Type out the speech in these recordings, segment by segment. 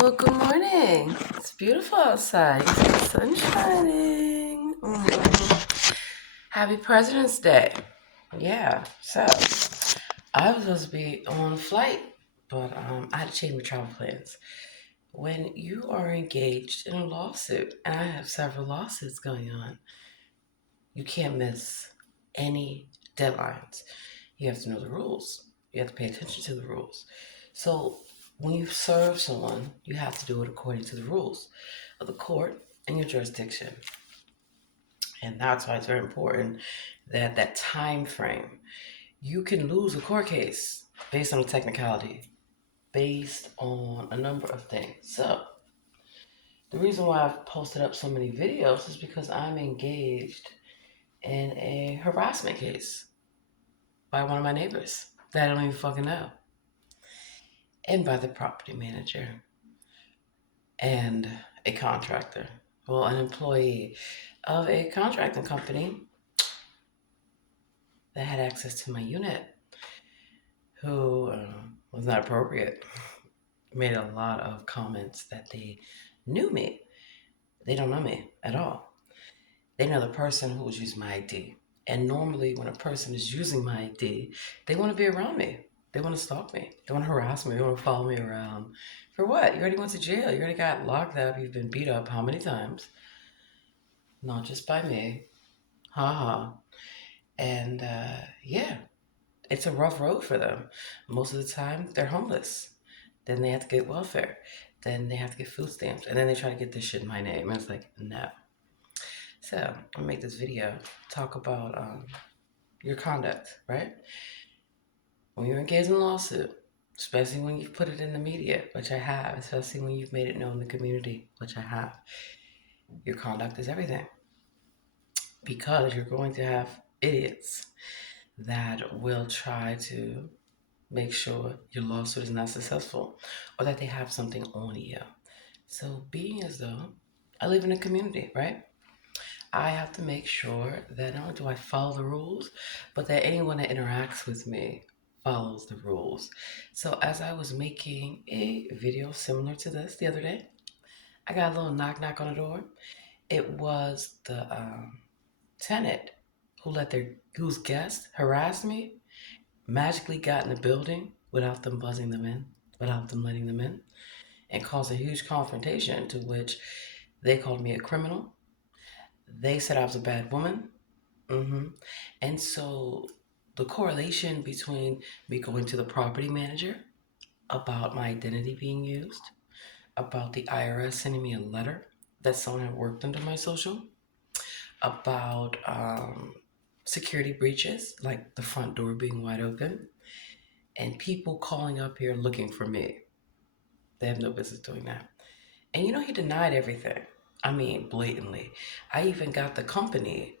Well, good morning. It's beautiful outside. You see the sun shining. Happy President's Day. Yeah, so I was supposed to be on a flight, but I had to change my travel plans. When you are engaged in a lawsuit, and I have several lawsuits going on, you can't miss any deadlines. You have to know the rules. You have to pay attention to the rules. So when you serve someone, you have to do it according to the rules of the court and your jurisdiction. And that's why it's very important that that time frame. You can lose a court case based on a technicality, based on a number of things. So the reason why I've posted up so many videos is because I'm engaged in a harassment case by one of my neighbors that I don't even fucking know, and by the property manager and a contractor. Well, an employee of a contracting company that had access to my unit who was not appropriate. Made a lot of comments that they knew me. They don't know me at all. They know the person who was using my ID. And normally, when a person is using my ID, they want to be around me. They want to stalk me. They want to harass me. They want to follow me around. For what? You already went to jail. You already got locked up. You've been beat up how many times? Not just by me. Ha ha. And yeah, it's a rough road for them. Most of the time, they're homeless. Then they have to get welfare. Then they have to get food stamps. And then they try to get this shit in my name. And it's like, no. So I'm gonna make this video talk about your conduct, right? When you're engaged in a lawsuit, especially when you've put it in the media, which I have, especially when you've made it known in the community, which I have, your conduct is everything. Because you're going to have idiots that will try to make sure your lawsuit is not successful or that they have something on you. So, being as though I live in a community, right? I have to make sure that not only do I follow the rules, but that anyone that interacts with me follows the rules. So, as I was making a video similar to this the other day, I got a little knock knock on the door. It was the tenant who let their whose guest harass me magically got in the building without them buzzing them in, without them letting them in, and caused a huge confrontation to which they called me a criminal. They said I was a bad woman. And so the correlation between me going to the property manager about my identity being used, about the IRS sending me a letter that someone had worked under my social, about security breaches, like the front door being wide open, and people calling up here looking for me. They have no business doing that. And he denied everything. I mean, blatantly. I even got the company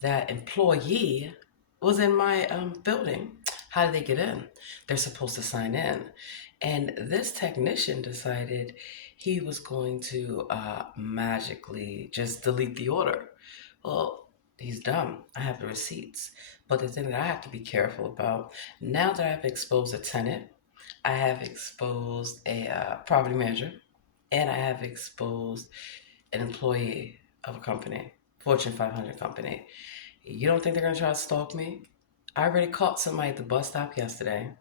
that employee was in my building. How did they get in? They're supposed to sign in. And this technician decided he was going to magically just delete the order. Well, he's dumb. I have the receipts. But the thing that I have to be careful about, now that I've exposed a tenant, I have exposed a property manager, and I have exposed an employee of a company, Fortune 500 company. You don't think they're going to try to stalk me? I already caught somebody at the bus stop yesterday.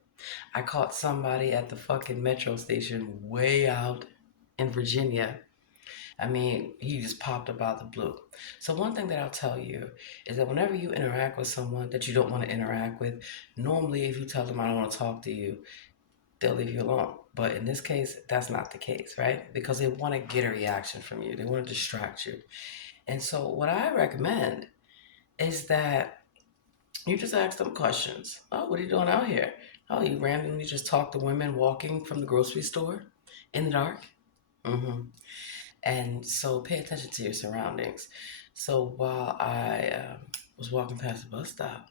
I caught somebody at the fucking metro station way out in Virginia. I mean, he just popped up out the blue. So one thing that I'll tell you is that whenever you interact with someone that you don't want to interact with, normally if you tell them I don't want to talk to you, they'll leave you alone. But in this case, that's not the case, right? Because they want to get a reaction from you. They want to distract you. And so what I recommend is that you just ask them questions. Oh, what are you doing out here? Oh, you randomly just talk to women walking from the grocery store in the dark? hmm And so pay attention to your surroundings. So while I was walking past the bus stop,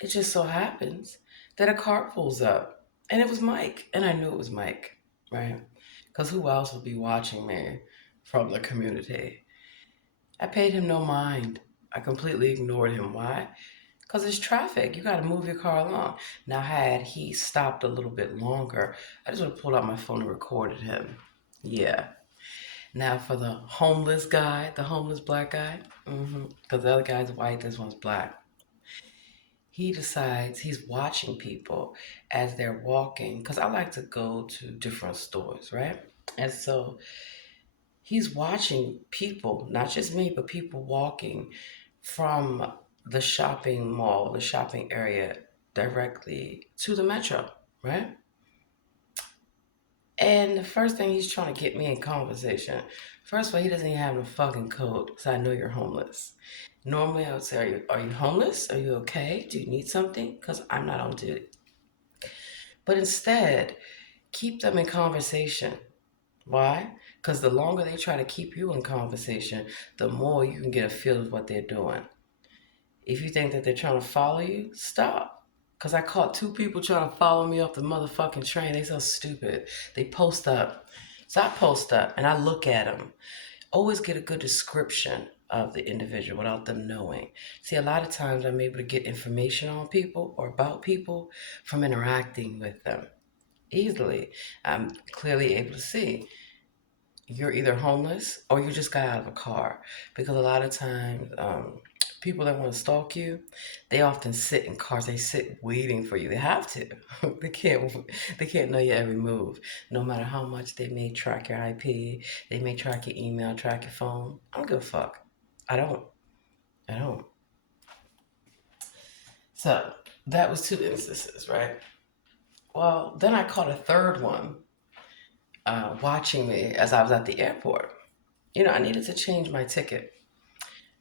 it just so happens that a car pulls up. And it was Mike. And I knew it was Mike, right? Because who else would be watching me from the community? I paid him no mind. I completely ignored him. Why? Because it's traffic. You got to move your car along. Now, had he stopped a little bit longer, I just would have pulled out my phone and recorded him. Yeah. Now for the homeless guy, the homeless black guy, because the other guy's white, this one's black. He decides he's watching people as they're walking, because I like to go to different stores, right? And so he's watching people, not just me, but people walking from the shopping mall, the shopping area, directly to the metro, right? And the first thing he's trying to get me in conversation, first of all, he doesn't even have a fucking code, so I know you're homeless. Normally, I would say, are you homeless? Are you okay? Do you need something? Because I'm not on duty. But instead, keep them in conversation. Why? Because the longer they try to keep you in conversation, the more you can get a feel of what they're doing. If you think that they're trying to follow you, stop. Because I caught two people trying to follow me off the motherfucking train. They so stupid. They post up. So I post up and I look at them. Always get a good description of the individual without them knowing. See, a lot of times I'm able to get information on people or about people from interacting with them easily. I'm clearly able to see you're either homeless or you just got out of a car. Because a lot of times, people that want to stalk you, they often sit in cars. They sit waiting for you. They have to. they can't. They can't know your every move. No matter how much they may track your IP, they may track your email, track your phone. I don't give a fuck. I don't. I don't. So that was two instances, right? Well, then I caught a third one watching me as I was at the airport. I needed to change my ticket.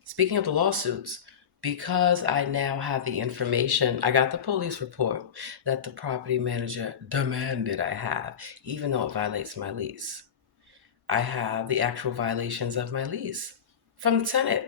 Speaking of the lawsuits, because I now have the information, I got the police report that the property manager demanded I have, even though it violates my lease. I have the actual violations of my lease from the tenant.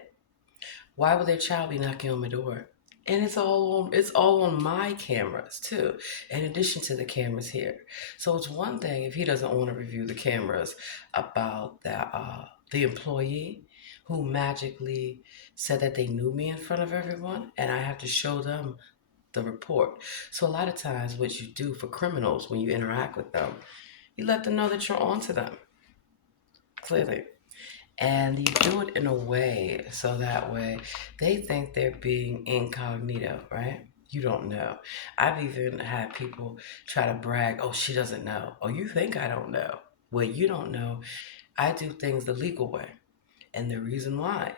Why would their child be knocking on my door? And it's all on my cameras too, in addition to the cameras here. So it's one thing if he doesn't want to review the cameras about the employee who magically said that they knew me in front of everyone, and I have to show them the report. So a lot of times, what you do for criminals when you interact with them, you let them know that you're onto them clearly. And you do it in a way so that way they think they're being incognito, right? You don't know. I've even had people try to brag, oh, she doesn't know. Oh, you think I don't know. Well, you don't know. I do things the legal way. And the reason why,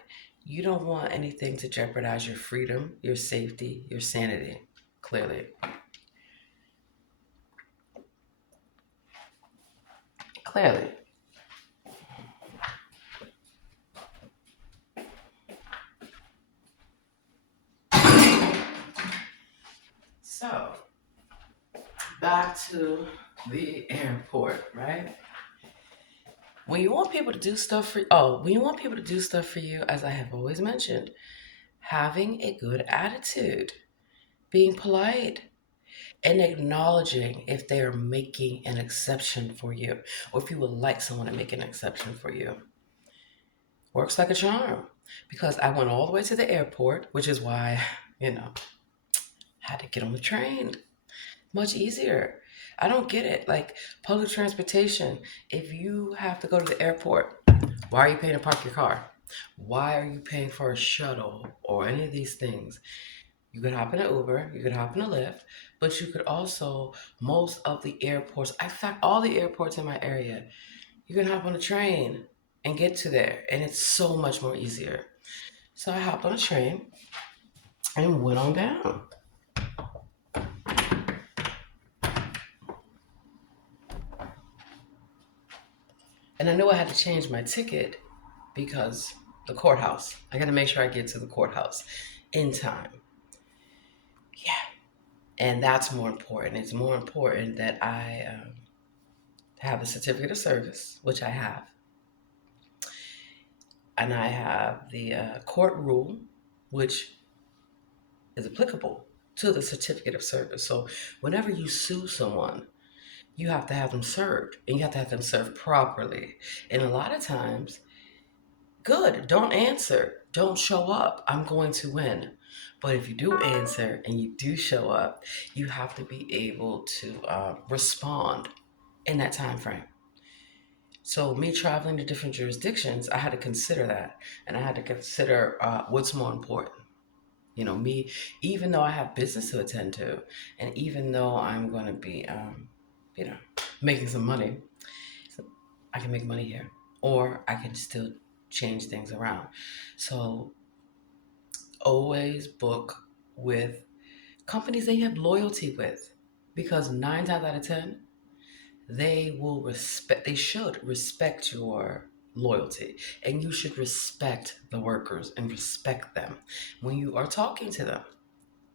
you don't want anything to jeopardize your freedom, your safety, your sanity, clearly. Clearly. So, back to the airport, right? When you want people to do stuff for you, as I have always mentioned, having a good attitude, being polite, and acknowledging if they are making an exception for you, or if you would like someone to make an exception for you, works like a charm. Because I went all the way to the airport, which is why, you know, had to get on the train. Much easier. I don't get it. Like public transportation, if you have to go to the airport, why are you paying to park your car? Why are you paying for a shuttle or any of these things? You could hop in an Uber, you could hop in a Lyft, but you could also, most of the airports, in fact, all the airports in my area, you can hop on a train and get to there, and it's so much more easier. So I hopped on a train and went on down. And I knew I had to change my ticket because the courthouse. I got to make sure I get to the courthouse in time. Yeah, and that's more important. It's more important that I have a certificate of service, which I have, and I have the court rule, which is applicable to the certificate of service. So whenever you sue someone, you have to have them served, and you have to have them served properly. And a lot of times, good, don't answer, don't show up. I'm going to win. But if you do answer and you do show up, you have to be able to respond in that time frame. So me traveling to different jurisdictions, I had to consider that, and I had to consider what's more important. Me, even though I have business to attend to, and even though I'm going to be, you know, making some money, so I can make money here, or I can still change things around. So always book with companies that you have loyalty with, because 9 times out of 10, they should respect your loyalty, and you should respect the workers and respect them when you are talking to them.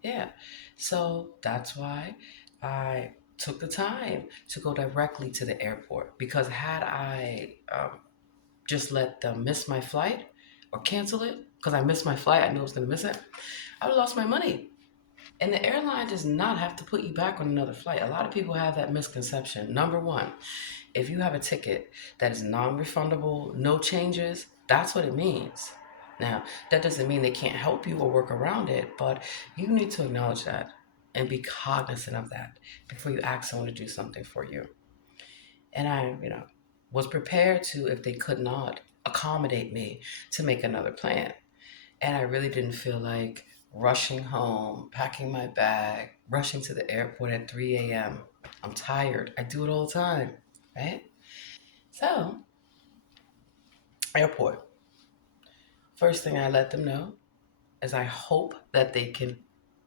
Yeah. So that's why I took the time to go directly to the airport, because had I just let them miss my flight or cancel it, because I missed my flight, I knew I was going to miss it, I would have lost my money. And the airline does not have to put you back on another flight. A lot of people have that misconception. Number one, if you have a ticket that is non-refundable, no changes, that's what it means. Now, that doesn't mean they can't help you or work around it, but you need to acknowledge that and be cognizant of that before you ask someone to do something for you. And I, was prepared to, if they could not accommodate me, to make another plan. And I really didn't feel like rushing home, packing my bag, rushing to the airport at 3 a.m. I'm tired. I do it all the time, right? So, airport. First thing I let them know is I hope that they can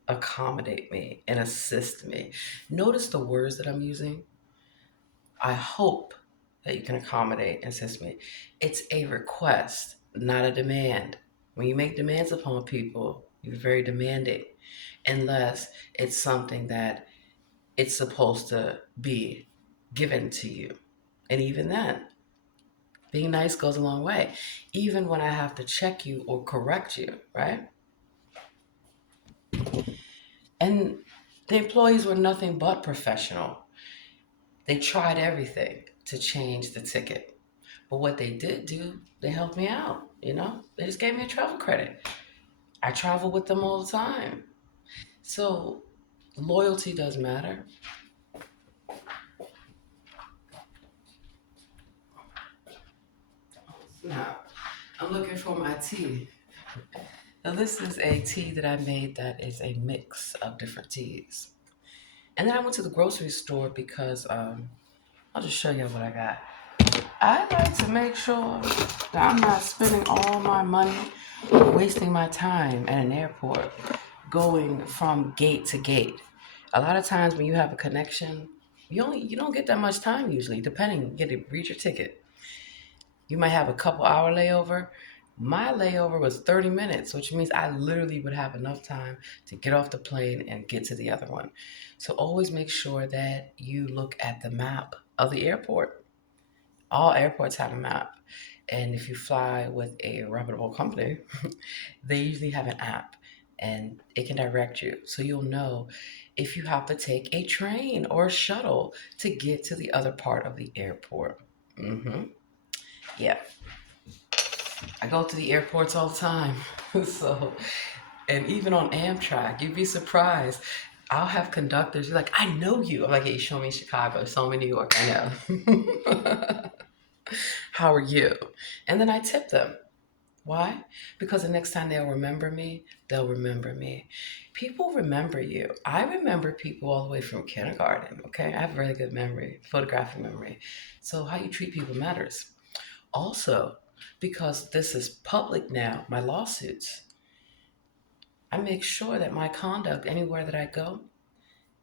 accommodate me and assist me. Notice the words that I'm using. I hope that you can accommodate and assist me. It's a request, not a demand. When you make demands upon people, you're very demanding, unless it's something that it's supposed to be given to you. And even then, being nice goes a long way. Even when I have to check you or correct you, right? And the employees were nothing but professional. They tried everything to change the ticket. But what they did do, they helped me out. They just gave me a travel credit. I travel with them all the time. So loyalty does matter. Now, I'm looking for my tea. Now, this is a tea that I made that is a mix of different teas. And then I went to the grocery store because I'll just show you what I got. I like to make sure that I'm not spending all my money or wasting my time at an airport going from gate to gate. A lot of times when you have a connection, you don't get that much time usually, depending you get to read your ticket. You might have a couple hour layover. My layover was 30 minutes, which means I literally would have enough time to get off the plane and get to the other one. So always make sure that you look at the map of the airport. All airports have a map. And if you fly with a reputable company, they usually have an app and it can direct you. So you'll know if you have to take a train or a shuttle to get to the other part of the airport. Hmm. Yeah, I go to the airports all the time. So, and even on Amtrak, you'd be surprised. I'll have conductors, you're like, I know you. I'm like, hey, show me Chicago, show me New York. I know. How are you? And then I tip them. Why? Because the next time they'll remember me, they'll remember me. People remember you. I remember people all the way from kindergarten, okay? I have a really good memory, photographic memory. So how you treat people matters. Also, because this is public now, my lawsuits, I make sure that my conduct anywhere that I go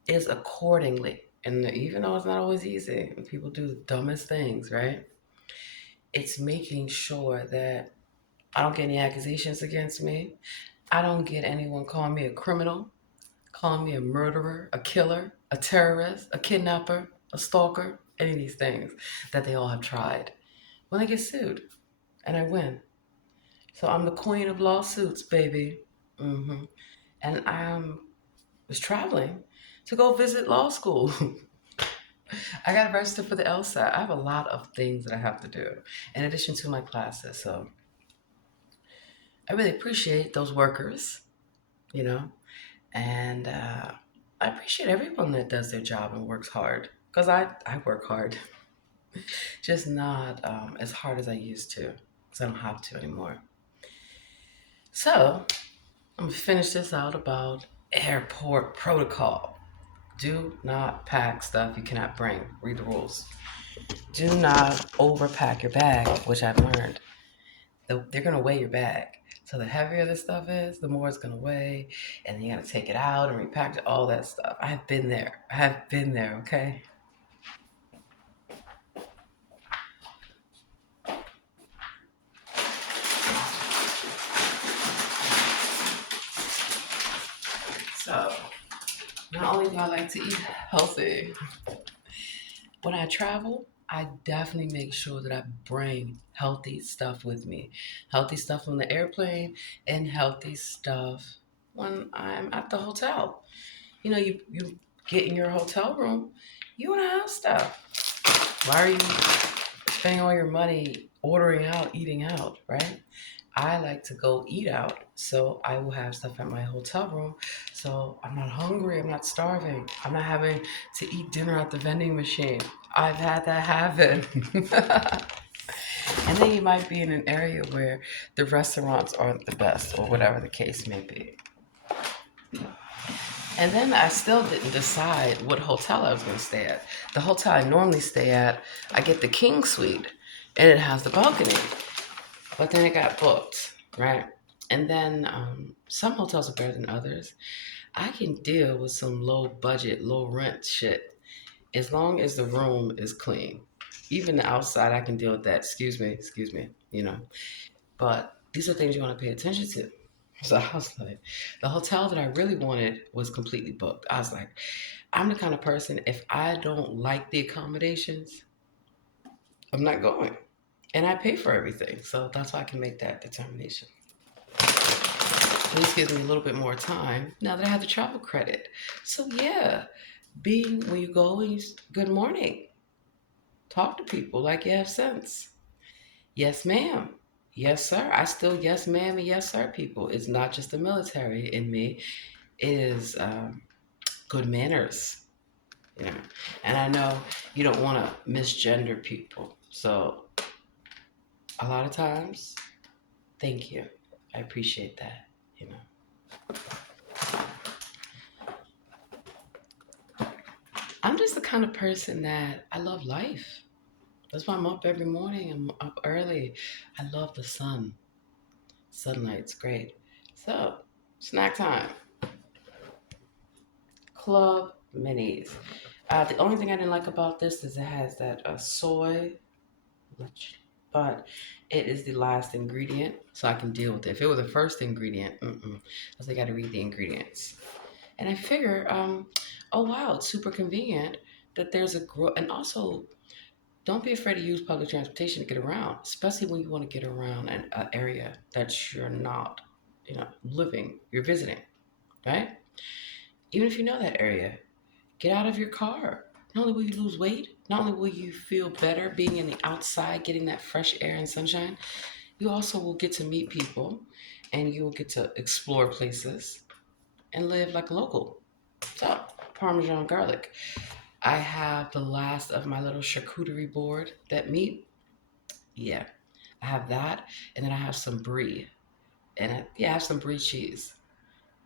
is accordingly. And even though it's not always easy, and people do the dumbest things, right? It's making sure that I don't get any accusations against me. I don't get anyone calling me a criminal, calling me a murderer, a killer, a terrorist, a kidnapper, a stalker, any of these things that they all have tried. When I get sued and I win. So I'm the queen of lawsuits, baby. Hmm. And I was traveling to go visit law school. I got registered for the LSAT. I have a lot of things that I have to do in addition to my classes. So I really appreciate those workers, you know, and I appreciate everyone that does their job and works hard because I work hard. Just not as hard as I used to, because I don't have to anymore. So I'm gonna finish this out about airport protocol. Do not pack stuff you cannot bring. Read the rules. Do not overpack your bag, which I've learned. They're gonna weigh your bag. So the heavier the stuff is, the more it's gonna weigh, and then you gotta take it out and repack it, all that stuff. I have been there. I have been there, okay? So not only do I like to eat healthy, when I travel, I definitely make sure that I bring healthy stuff with me. Healthy stuff on the airplane and healthy stuff when I'm at the hotel. You get in your hotel room, you want to have stuff. Why are you spending all your money ordering out, eating out, right? I like to go eat out, so I will have stuff at my hotel room. So I'm not hungry, I'm not starving, I'm not having to eat dinner at the vending machine. I've had that happen. And then you might be in an area where the restaurants aren't the best, or whatever the case may be. And then I still didn't decide what hotel I was going to stay at. The hotel I normally stay at, I get the King Suite, and it has the balcony. But then it got booked, right? And then some hotels are better than others. I can deal with some low budget, low rent shit as long as the room is clean. Even the outside, I can deal with that. Excuse me, you know. But these are things you want to pay attention to. So I was like, the hotel that I really wanted was completely booked. I was like, I'm the kind of person, if I don't like the accommodations, I'm not going. And I pay for everything. So that's why I can make that determination. At least gives me a little bit more time now that I have the travel credit. So yeah, being when you go, good morning. Talk to people like you have sense. Yes, ma'am. Yes, sir. I still yes, ma'am, and yes, sir. People. It's not just the military in me. It is good manners. You know, and I know you don't want to misgender people. So a lot of times, thank you. I appreciate that. You know, I'm just the kind of person that I love life. That's why I'm up every morning. I'm up early. I love the sun. Sunlight's great. So, snack time. Club minis. The only thing I didn't like about this is it has that soy, but it is the last ingredient, so I can deal with it. If it was the first ingredient, because I got to read the ingredients. And I figure, oh wow, it's super convenient that there's and also don't be afraid to use public transportation to get around, especially when you want to get around an area that you're not, living, you're visiting, right? Even if you know that area, get out of your car. Not only will you lose weight, not only will you feel better being in the outside, getting that fresh air and sunshine, you also will get to meet people and you will get to explore places and live like a local. So, Parmesan garlic. I have the last of my little charcuterie board, that meat. Yeah, I have that. And then I have some brie. I have some brie cheese.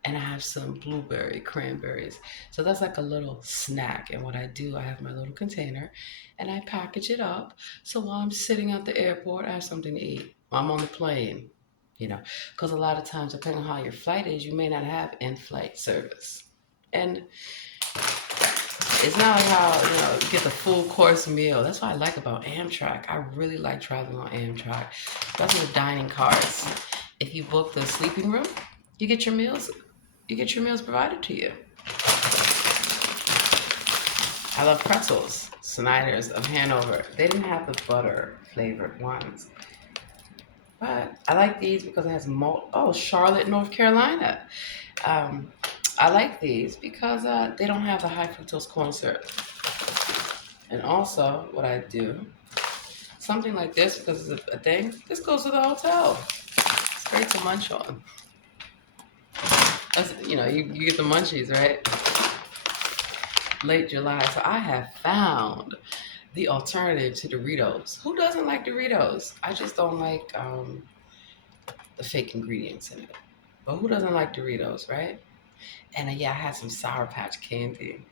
And I have some blueberry cranberries. So that's like a little snack. And what I do, I have my little container and I package it up. So while I'm sitting at the airport, I have something to eat. While I'm on the plane, because a lot of times, depending on how your flight is, you may not have in flight service. And it's not like how, you get the full course meal. That's what I like about Amtrak. I really like traveling on Amtrak. That's the dining cars. If you book the sleeping room, you get your meals provided to you. I love pretzels. Snyder's of Hanover. They didn't have the butter flavored ones. But I like these because it has malt. Oh, Charlotte, North Carolina. Um, I like these because they don't have the high fructose corn syrup. And also, what I do, something like this, because it's a thing, this goes to the hotel. It's great to munch on. You get the munchies, right? Late July. So I have found the alternative to Doritos. Who doesn't like Doritos? I just don't like the fake ingredients in it. But who doesn't like Doritos, right? And yeah, I had some Sour Patch candy.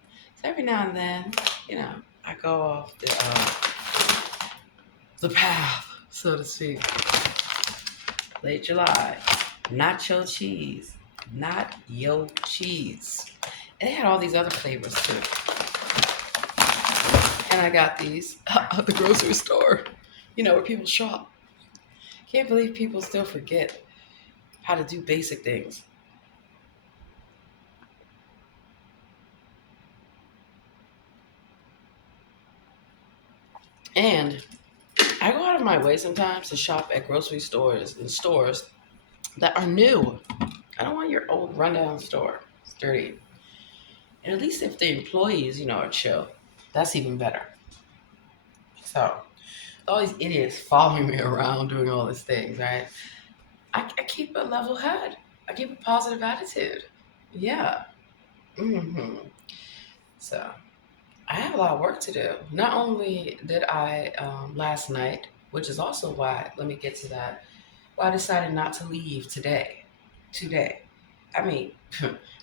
So every now and then, you know, I go off the path, so to speak. Late July, nacho cheese, not yo cheese. And they had all these other flavors too. And I got these at the grocery store, you know, where people shop. Can't believe people still forget how to do basic things. And I go out of my way sometimes to shop at grocery stores and stores that are new. I don't want your old rundown store. It's dirty. And at least if the employees, you know, are chill, that's even better. So, all these idiots following me around doing all these things, right? I keep a level head. I keep a positive attitude. Yeah. So, I have a lot of work to do. Not only did I last night, which is also why, let me get to that, why I decided not to leave today. Today. I mean,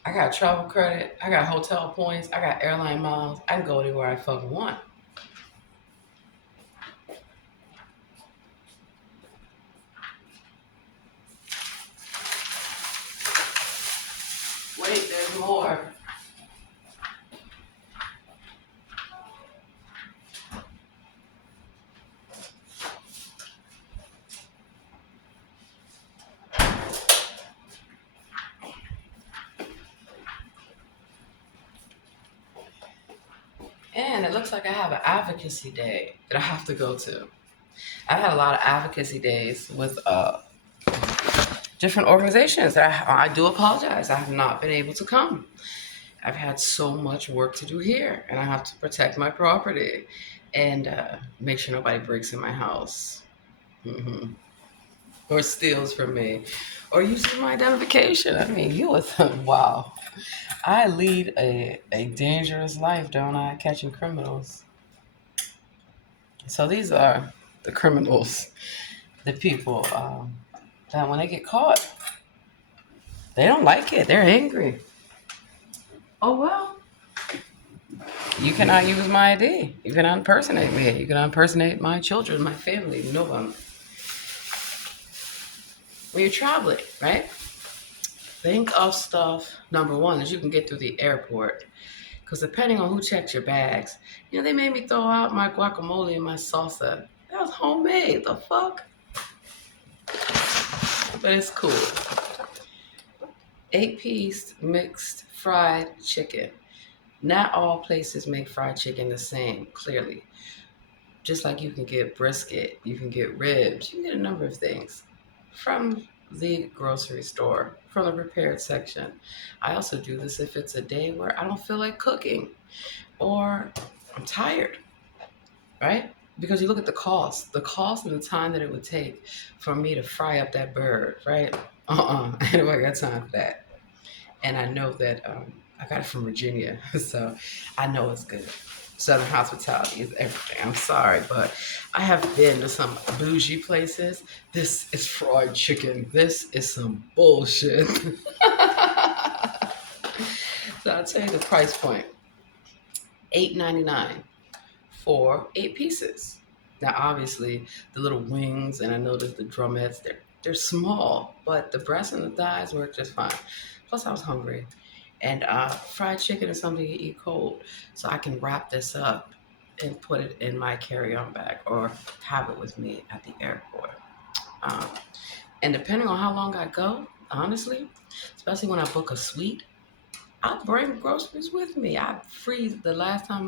I got travel credit, I got hotel points, I got airline miles. I can go anywhere I fucking want. Wait, there's more. And it looks like I have an advocacy day that I have to go to. I've had a lot of advocacy days with different organizations. I do apologize. I have not been able to come. I've had so much work to do here, and I have to protect my property and make sure nobody breaks in my house. Hmm. Or steals from me or uses my identification. I mean, you would think, wow, I lead a dangerous life, don't I? Catching criminals. So these are the criminals, the people that when they get caught, they don't like it. They're angry. Oh, well, you cannot use my ID. You cannot impersonate me. You cannot impersonate my children, my family, no one. When you're traveling, right? Think of stuff, number one, that you can get through the airport. Because depending on who checked your bags, you know, they made me throw out my guacamole and my salsa. That was homemade. The fuck? But it's cool. 8-piece mixed fried chicken. Not all places make fried chicken the same, clearly. Just like you can get brisket, you can get ribs, you can get a number of things from the grocery store, from the prepared section. I also do this if it's a day where I don't feel like cooking or I'm tired, right? Because you look at the cost and the time that it would take for me to fry up that bird, right? Anybody got time for that? And I know that I got it from Virginia, so I know it's good. Southern hospitality is everything. I'm sorry, but I have been to some bougie places. This is fried chicken. This is some bullshit. So I'll tell you the price point: $8.99 for 8 pieces. Now, obviously, the little wings, and I noticed the drumettes, they're small, but the breasts and the thighs work just fine. Plus, I was hungry, and fried chicken is something you eat cold, so I can wrap this up and put it in my carry-on bag or have it with me at the airport. Um, and depending on how long I go, honestly, especially when I book a suite, I bring groceries with me. I freeze the last time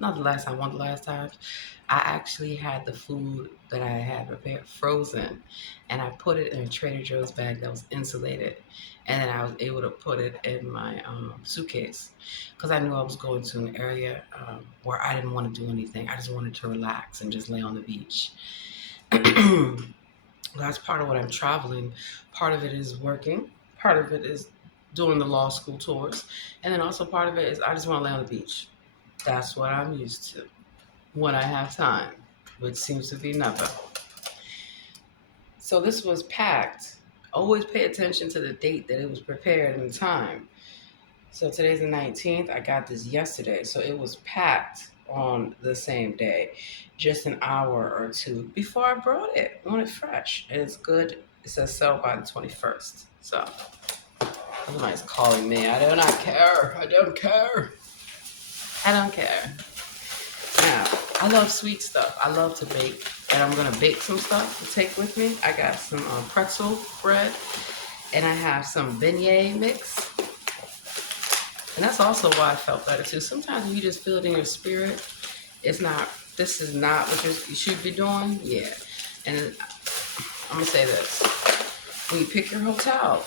not the last time, one of the last times, I actually had the food that I had prepared frozen and I put it in a Trader Joe's bag that was insulated. And then I was able to put it in my suitcase because I knew I was going to an area where I didn't want to do anything. I just wanted to relax and just lay on the beach. That's part of what I'm traveling. Part of it is working. Part of it is doing the law school tours. And then also part of it is I just want to lay on the beach. That's what I'm used to. when I have time, which seems to be never. So this was packed. Always pay attention to the date that it was prepared and the time. So today's the 19th. I got this yesterday. So it was packed on the same day, just an hour or two before I brought it. Want it fresh. And it's good. It says sell by the 21st. So somebody's calling me. I do not care. I don't care. I don't care. Now, I love sweet stuff. I love to bake. And I'm going to bake some stuff to take with me. I got some pretzel bread. And I have some beignet mix. And that's also why I felt better too. Sometimes when you just feel it in your spirit, it's not, this is not what you should be doing. Yeah. And I'm going to say this. When you pick your hotel,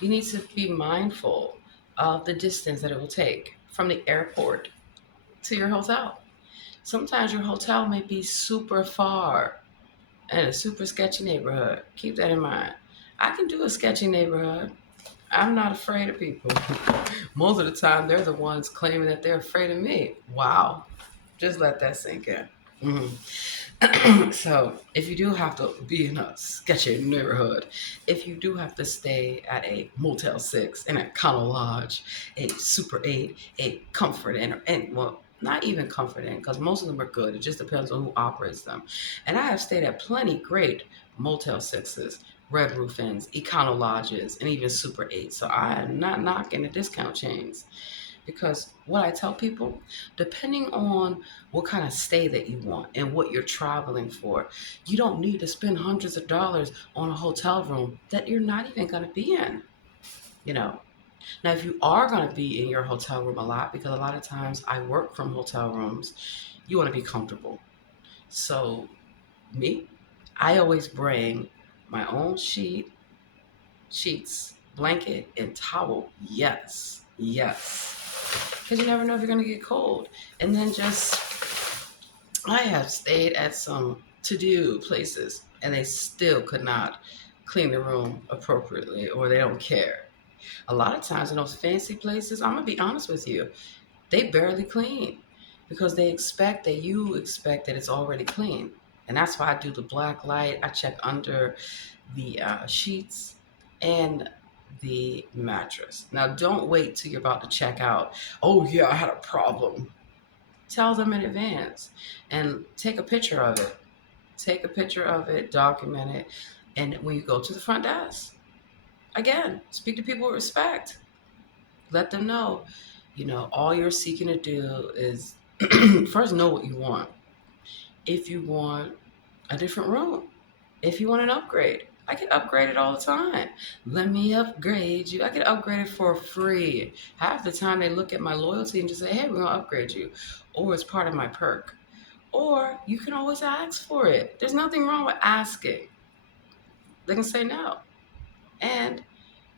you need to be mindful of the distance that it will take from the airport to your hotel. Sometimes your hotel may be super far in a super sketchy neighborhood. Keep that in mind. I can do a sketchy neighborhood. I'm not afraid of people. Most of the time, they're the ones claiming that they're afraid of me. Wow. Just let that sink in. So, if you do have to be in a sketchy neighborhood, if you do have to stay at a Motel 6, an Econo Lodge, a Super 8, a Comfort Inn, and well, not even Comfort Inn, because most of them are good. It just depends on who operates them. And I have stayed at plenty great Motel 6s, Red Roof Inns, Econo Lodges, and even Super 8. So I am not knocking the discount chains. Because what I tell people, depending on what kind of stay that you want and what you're traveling for, you don't need to spend hundreds of dollars on a hotel room that you're not even going to be in. You know, now if you are going to be in your hotel room a lot, because a lot of times I work from hotel rooms, you want to be comfortable. So, me, I always bring my own sheets, blanket, and towel. Yes, yes. Because you never know if you're going to get cold. And then just, I have stayed at some to do places and they still could not clean the room appropriately or they don't care. A lot of times in those fancy places, I'm going to be honest with you, they barely clean because they expect that you expect that it's already clean. And that's why I do the black light. I check under the sheets and the mattress. Now, don't wait till you're about to check out. Oh, yeah, I had a problem. Tell them in advance and take a picture of it. Take a picture of it, document it. And when you go to the front desk, again, speak to people with respect. Let them know, all you're seeking to do is first know what you want. If you want a different room, if you want an upgrade, I get upgraded all the time. Let me upgrade you. I get upgraded for free. Half the time they look at my loyalty and just say, hey, we're going to upgrade you. Or it's part of my perk. Or you can always ask for it. There's nothing wrong with asking. They can say no. And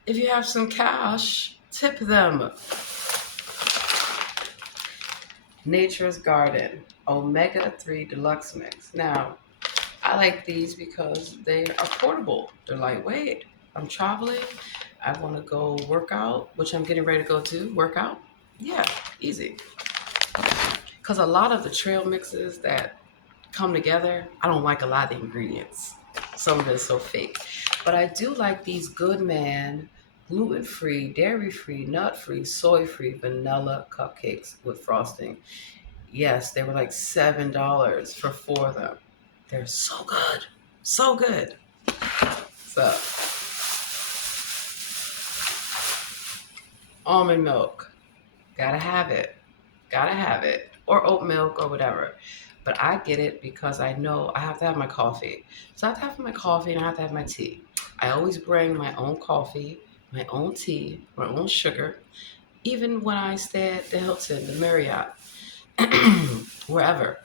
if you have some cash, tip them. Nature's Garden Omega 3 Deluxe Mix. Now, I like these because they are portable. They're lightweight. I'm traveling. I want to go work out, which I'm getting ready to go to. Work out. Yeah, easy. Because a lot of the trail mixes that come together, I don't like a lot of the ingredients. Some of it is so fake. But I do like these Good Man gluten-free, dairy-free, nut-free, soy-free vanilla cupcakes with frosting. Yes, they were like $7 for four of them. They're so good. So good. So, almond milk. Gotta have it. Gotta have it. Or oat milk or whatever. But I get it because I know I have to have my coffee. So I have to have my coffee and I have to have my tea. I always bring my own coffee, my own tea, my own sugar. Even when I stay at the Hilton, the Marriott, wherever.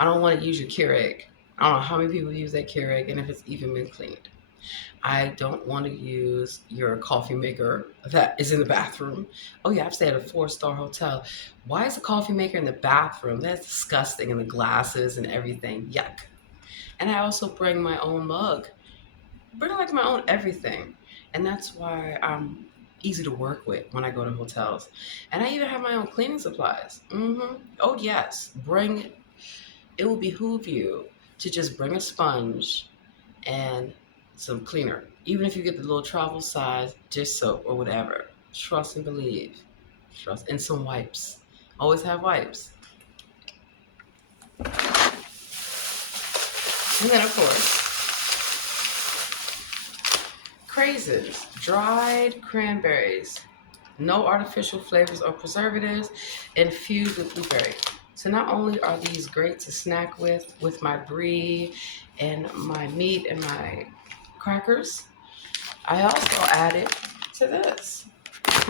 I don't want to use your Keurig. I don't know how many people use that Keurig and if it's even been cleaned. I don't want to use your coffee maker that is in the bathroom. Oh yeah, I've stayed at a 4-star hotel. Why is the coffee maker in the bathroom? That's disgusting. And the glasses and everything. Yuck. And I also bring my own mug. Bring like my own everything. And that's why I'm easy to work with when I go to hotels. And I even have my own cleaning supplies. Oh, yes. It will behoove you to just bring a sponge and some cleaner. Even if you get the little travel size dish soap or whatever. Trust and believe. Trust. And some wipes. Always have wipes. And then, of course, craisins, dried cranberries, no artificial flavors or preservatives, infused with blueberry. So not only are these great to snack with my brie and my meat and my crackers, I also added to this.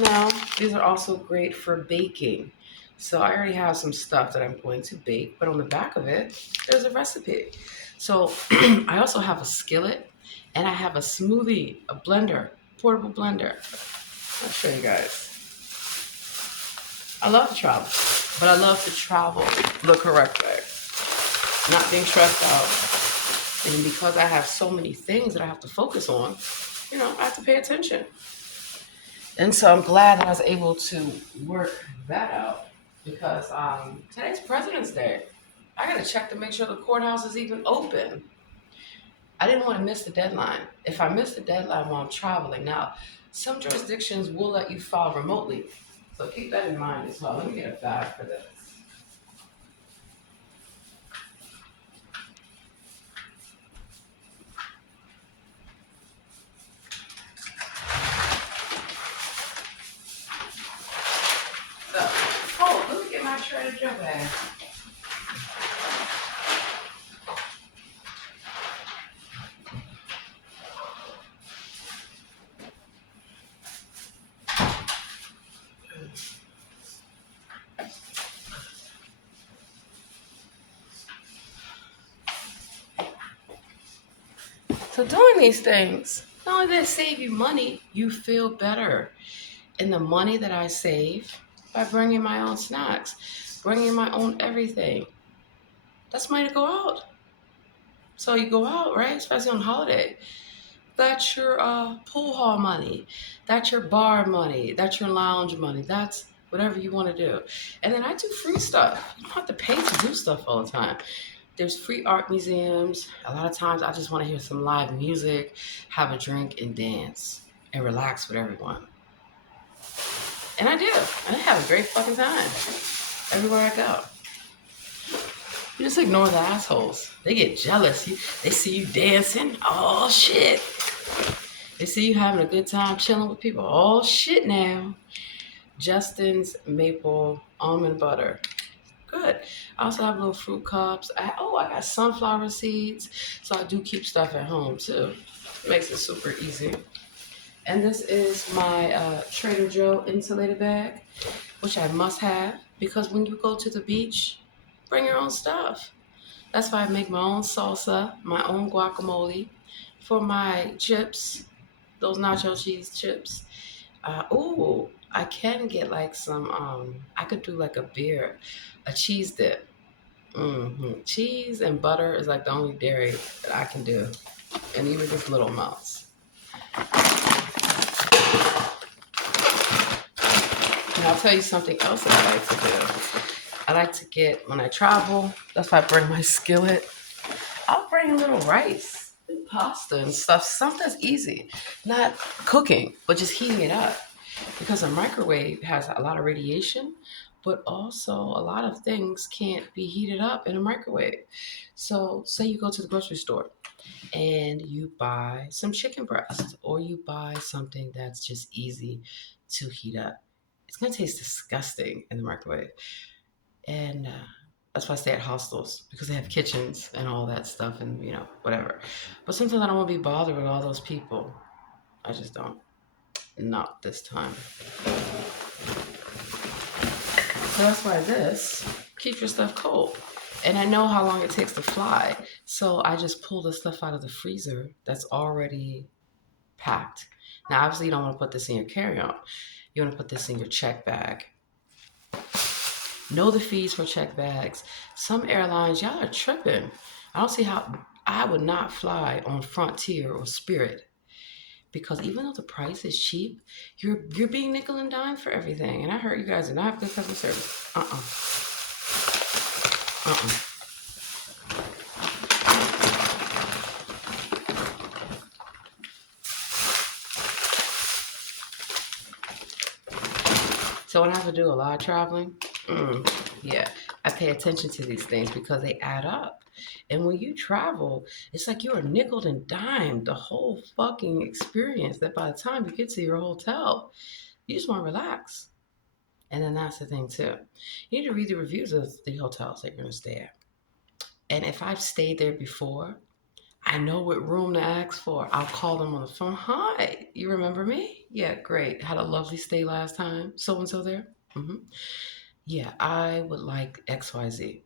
Now, these are also great for baking. So I already have some stuff that I'm going to bake, but on the back of it, there's a recipe. So I also have a skillet and I have a smoothie, a blender, portable blender. I'll show you guys. I love to travel, but I love to travel the correct way, not being stressed out. And because I have so many things that I have to focus on, I have to pay attention. And so I'm glad that I was able to work that out because today's President's Day. I got to check to make sure the courthouse is even open. I didn't want to miss the deadline. If I miss the deadline while I'm traveling, now, some jurisdictions will let you file remotely. So keep that in mind as well. Let me get a bag for this. So, let me get my Trader Joe bag. So doing these things, not only does it save you money, you feel better. And the money that I save by bringing my own snacks, bringing my own everything, that's money to go out. So you go out, right? Especially on holiday. That's your pool hall money. That's your bar money. That's your lounge money. That's whatever you want to do. And then I do free stuff. You don't have to pay to do stuff all the time. There's free art museums. A lot of times I just want to hear some live music, have a drink, and dance and relax with everyone. And I do. And I have a great fucking time everywhere I go. You just ignore the assholes. They get jealous. They see you dancing. Oh, shit. They see you having a good time chilling with people. Oh, shit now. Justin's maple almond butter. Good. I also have little fruit cups. I got sunflower seeds. So I do keep stuff at home, too. It makes it super easy. And this is my Trader Joe insulated bag, which I must have because when you go to the beach, bring your own stuff. That's why I make my own salsa, my own guacamole for my chips, those nacho cheese chips. I can get like some, I could do like a cheese dip. Cheese and butter is like the only dairy that I can do, and even just little amounts. And I'll tell you something else that I like to do. I like to get, when I travel, that's why I bring my skillet. I'll bring a little rice and pasta and stuff. Something that's easy. Not cooking, but just heating it up. Because a microwave has a lot of radiation, but also a lot of things can't be heated up in a microwave. So say you go to the grocery store and you buy some chicken breast or you buy something that's just easy to heat up. It's going to taste disgusting in the microwave. And that's why I stay at hostels because they have kitchens and all that stuff and, whatever. But sometimes I don't want to be bothered with all those people. I just don't. Not this time. So that's why this keeps your stuff cold. And I know how long it takes to fly. So I just pull the stuff out of the freezer that's already packed. Now, obviously, you don't want to put this in your carry-on. You want to put this in your check bag. Know the fees for check bags. Some airlines, y'all are tripping. I don't see how I would not fly on Frontier or Spirit because even though the price is cheap, you're being nickel and dime for everything. And I heard you guys do not have good customer service. So when I have to do a lot of traveling, yeah, I pay attention to these things because they add up. And when you travel, it's like you're nickel and dime the whole fucking experience. That by the time you get to your hotel, you just want to relax. And then that's the thing too. You need to read the reviews of the hotels that you're gonna stay at. And if I've stayed there before, I know what room to ask for. I'll call them on the phone. Hi, you remember me? Yeah, great. Had a lovely stay last time. So and so there. hmm Yeah, I would like XYZ.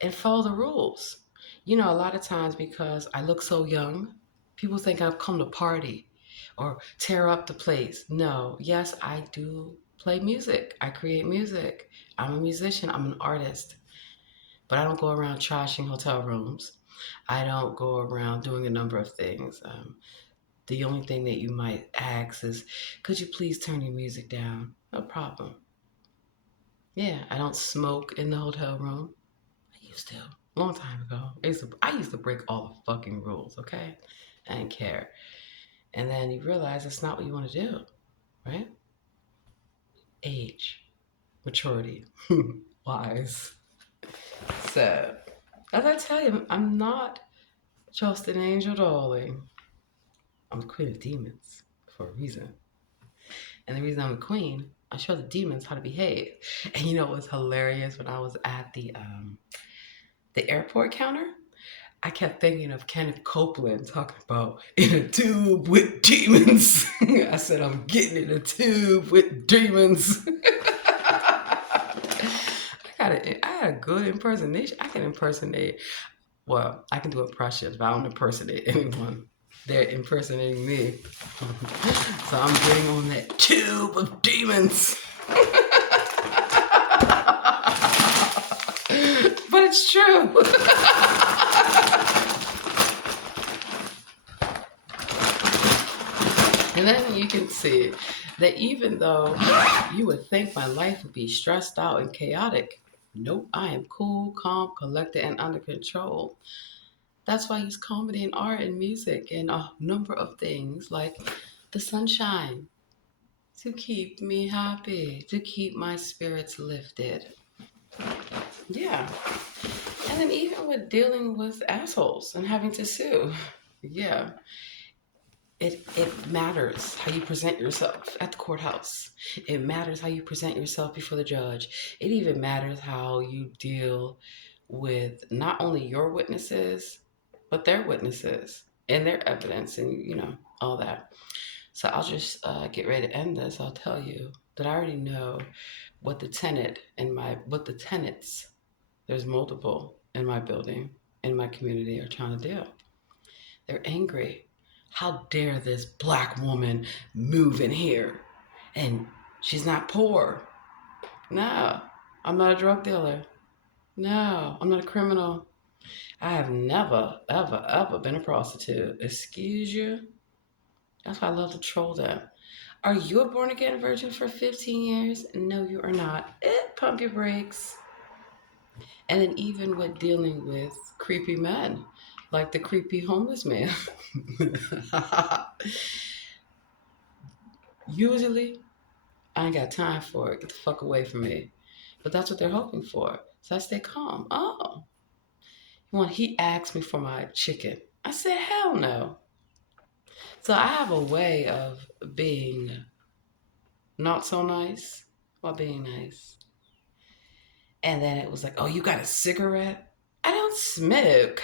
And follow the rules. You know, a lot of times because I look so young, people think I've come to party or tear up the place. No, yes, I do play music. I create music. I'm a musician. I'm an artist. But I don't go around trashing hotel rooms. I don't go around doing a number of things. The only thing that you might ask is, could you please turn your music down? No problem. Yeah, I don't smoke in the hotel room. I used to, long time ago. I used to break all the fucking rules, okay? I didn't care. And then you realize it's not what you want to do, right? Age, maturity, wise. So, as I tell you, I'm not just an angel darling. I'm the queen of demons for a reason. And the reason I'm a queen, I show the demons how to behave. And you know what was hilarious when I was at the airport counter? I kept thinking of Kenneth Copeland talking about in a tube with demons. I said, I'm getting in a tube with demons. I had a good impersonation. I can impersonate. Well, I can do impressions, but I don't impersonate anyone. They're impersonating me. So I'm getting on that tube of demons. But it's true. And then you can see that even though you would think my life would be stressed out and chaotic, nope, I am cool, calm, collected, and under control. That's why I use comedy and art and music and a number of things like the sunshine to keep me happy, to keep my spirits lifted. Yeah. And then even with dealing with assholes and having to sue. Yeah. It matters how you present yourself at the courthouse. It matters how you present yourself before the judge. It even matters how you deal with not only your witnesses, but their witnesses and their evidence and, all that. So I'll just get ready to end this. I'll tell you that I already know what the tenants, there's multiple in my building, in my community, are trying to do. They're angry. How dare this black woman move in here? And she's not poor. No, I'm not a drug dealer. No, I'm not a criminal. I have never, ever, ever been a prostitute. Excuse you? That's why I love to troll them. Are you a born again virgin for 15 years? No, you are not. Pump your brakes. And then even with dealing with creepy men, like the creepy homeless man. Usually, I ain't got time for it. Get the fuck away from me. But that's what they're hoping for. So I stay calm. Oh. When he asked me for my chicken, I said, hell no. So I have a way of being not so nice while being nice. And then it was like, oh, you got a cigarette? I don't smoke.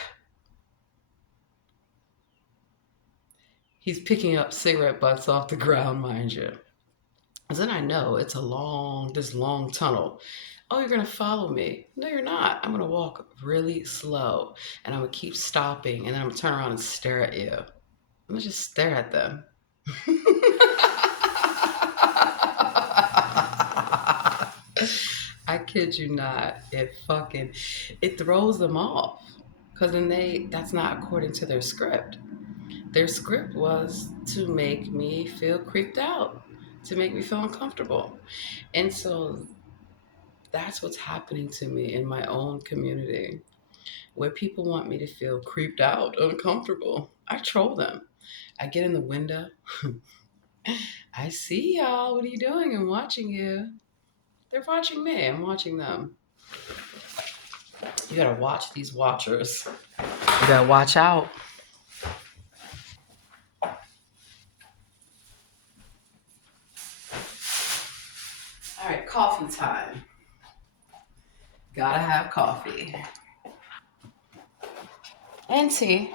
He's picking up cigarette butts off the ground, mind you. And then I know it's this long tunnel. Oh, you're gonna follow me? No, you're not. I'm gonna walk really slow, and I'm gonna keep stopping, and then I'm gonna turn around and stare at you. I'm gonna just stare at them. I kid you not. It throws them off because then that's not according to their script. Their script was to make me feel creeped out, to make me feel uncomfortable. And so that's what's happening to me in my own community, where people want me to feel creeped out, uncomfortable. I troll them. I get in the window. I see y'all. What are you doing? I'm watching you. They're watching me. I'm watching them. You gotta watch these watchers. You gotta watch out. All right, coffee time. Gotta have coffee and tea.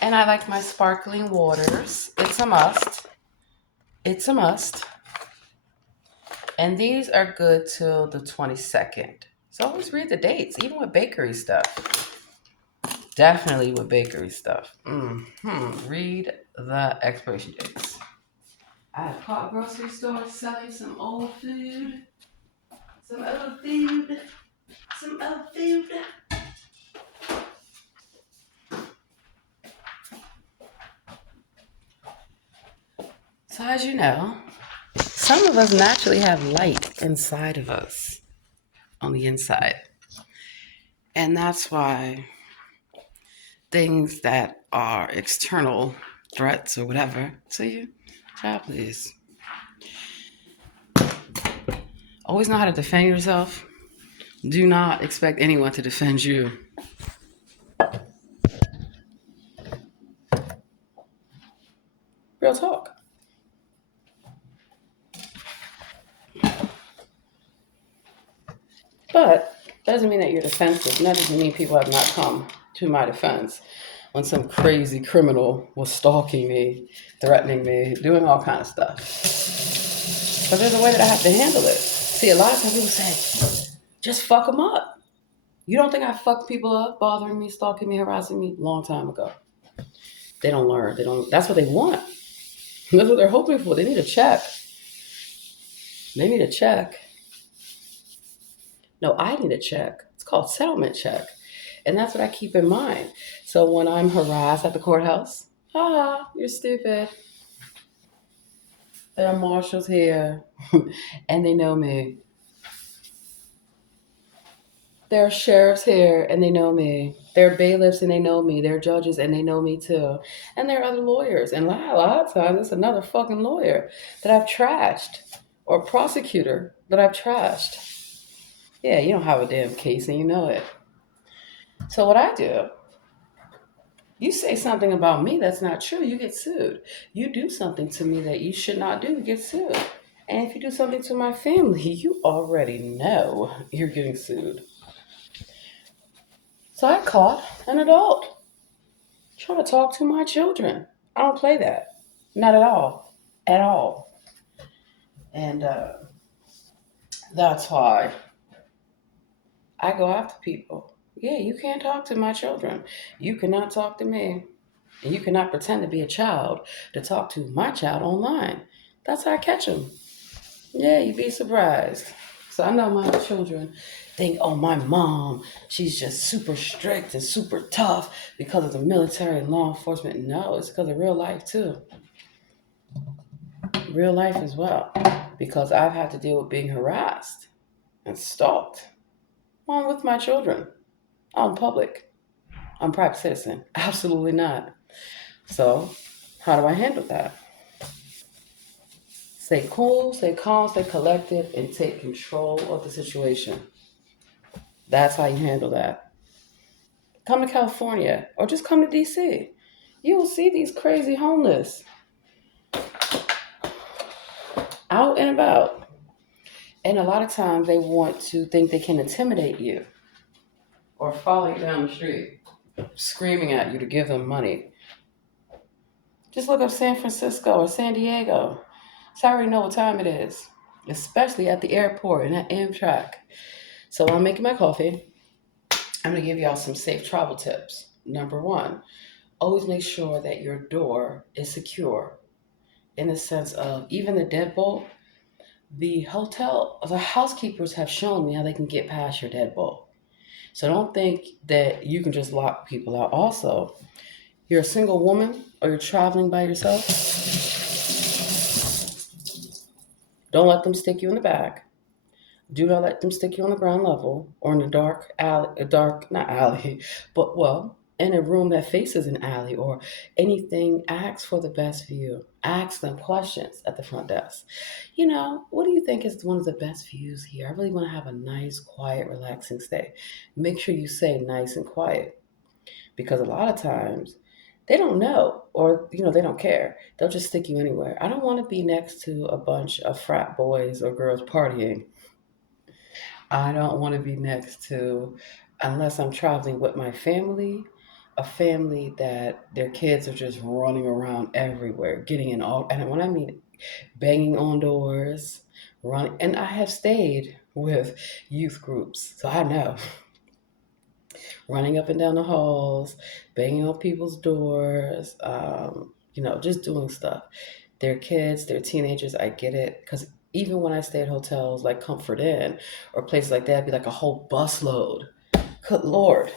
And I like my sparkling waters. It's a must. It's a must. And these are good till the 22nd. So always read the dates, even with bakery stuff. Definitely with bakery stuff. Read the expiration dates. I have caught grocery stores selling some old food. Some old food. Some old food. So as you know, some of us naturally have light inside of us, on the inside. And that's why things that are external threats or whatever to you, child, please. Always know how to defend yourself. Do not expect anyone to defend you. Real talk. But that doesn't mean that you're defensive. And that doesn't mean people have not come to my defense when some crazy criminal was stalking me, threatening me, doing all kind of stuff. But there's a way that I have to handle it. See, a lot of times people say, just fuck them up. You don't think I fucked people up, bothering me, stalking me, harassing me? Long time ago. They don't learn. They don't. That's what they want. That's what they're hoping for. They need a check. They need a check. No, I need a check. It's called settlement check. And that's what I keep in mind. So when I'm harassed at the courthouse, you're stupid. There are marshals here and they know me. There are sheriffs here and they know me. There are bailiffs and they know me. There are judges and they know me too. And there are other lawyers. And a lot of times it's another fucking lawyer that I've trashed or prosecutor that I've trashed. Yeah, you don't have a damn case and you know it. So what I do, you say something about me that's not true, you get sued. You do something to me that you should not do, you get sued. And if you do something to my family, you already know you're getting sued. So I caught an adult trying to talk to my children. I don't play that. Not at all. At all. And that's why I go after people. Yeah, you can't talk to my children. You cannot talk to me. And you cannot pretend to be a child to talk to my child online. That's how I catch them. Yeah, you'd be surprised. So I know my children think, oh, my mom, she's just super strict and super tough because of the military and law enforcement. No, it's because of real life too. Real life as well. Because I've had to deal with being harassed and stalked. Well, I'm with my children. I'm public. I'm a private citizen. Absolutely not. So how do I handle that? Stay cool, stay calm, stay collected, and take control of the situation. That's how you handle that. Come to California or just come to DC. You will see these crazy homeless out and about. And a lot of times they want to think they can intimidate you or follow you down the street, screaming at you to give them money. Just look up San Francisco or San Diego. So I already know what time it is, especially at the airport and at Amtrak. So while I'm making my coffee, I'm going to give y'all some safe travel tips. Number one, always make sure that your door is secure in the sense of even the deadbolt. The housekeepers have shown me how they can get past your deadbolt. So don't think that you can just lock people out. Also, you're a single woman or you're traveling by yourself, don't let them stick you in the back. Do not let them stick you on the ground level or in a dark alley, a dark, not alley, but well, in a room that faces an alley or anything. Ask for the best view. Ask them questions at the front desk. What do you think is one of the best views here? I really want to have a nice, quiet, relaxing stay. Make sure you say nice and quiet because a lot of times they don't know or they don't care. They'll just stick you anywhere. I don't want to be next to a bunch of frat boys or girls partying. I don't want to be next to, unless I'm traveling with my family, a family that their kids are just running around everywhere, getting in all, and when I mean banging on doors, running, and I have stayed with youth groups, so I know, running up and down the halls, banging on people's doors, just doing stuff. They're kids, they're teenagers. I get it. Because even when I stay at hotels like Comfort Inn or places like that, it'd be like a whole busload. Good Lord.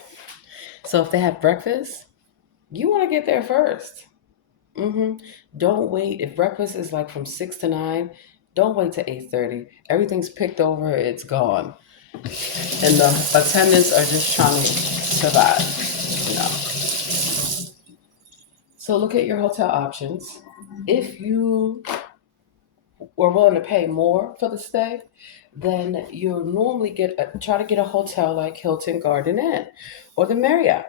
So if they have breakfast, you want to get there 1st. Don't wait. If breakfast is like from 6 to 9, don't wait to 8:30. Everything's picked over, it's gone. And the attendants are just trying to survive, you know. So look at your hotel options. If you were willing to pay more for the stay, then you'll normally try to get a hotel like Hilton Garden Inn or the Marriott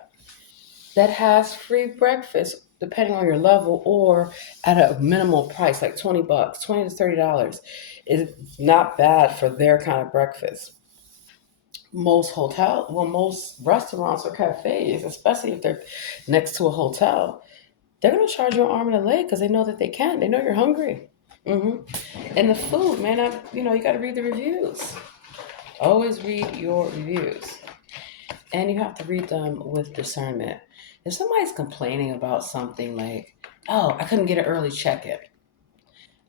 that has free breakfast depending on your level or at a minimal price like $20, $20 to $30 is not bad for their kind of breakfast. Most restaurants or cafes, especially if they're next to a hotel, they're going to charge you an arm and a leg because they know that they can. They know you're hungry. hmm And the food, man, you got to read the reviews. Always read your reviews. And you have to read them with discernment. If somebody's complaining about something like, oh, I couldn't get an early check in,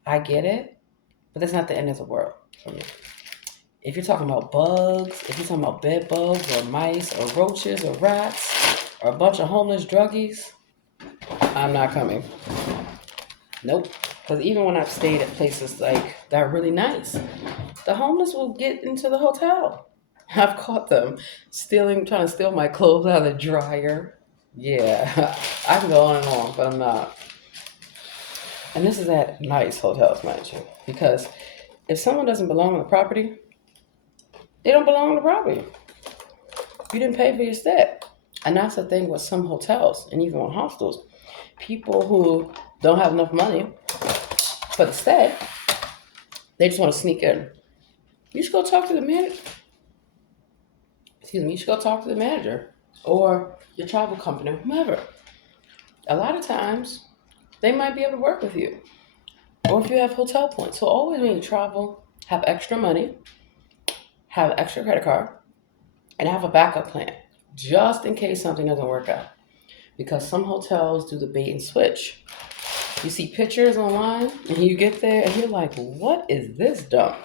I get it, but that's not the end of the world for me. If you're talking about bugs, if you're talking about bed bugs or mice or roaches or rats or a bunch of homeless druggies, I'm not coming. Nope. Because even when I've stayed at places like that are really nice, the homeless will get into the hotel. I've caught them trying to steal my clothes out of the dryer. Yeah, I can go on and on, but I'm not. And this is at nice hotels, mind you, because if someone doesn't belong on the property, they don't belong on the property. You didn't pay for your stay. And that's the thing with some hotels and even with hostels. People who don't have enough money for the stay, they just want to sneak in. You should go talk to the manager. Excuse me, you should go talk to the manager or your travel company, whomever. A lot of times, they might be able to work with you. Or if you have hotel points. So always when you travel, have extra money, have an extra credit card, and have a backup plan just in case something doesn't work out. Because some hotels do the bait and switch. You see pictures online and you get there and you're like, what is this dump?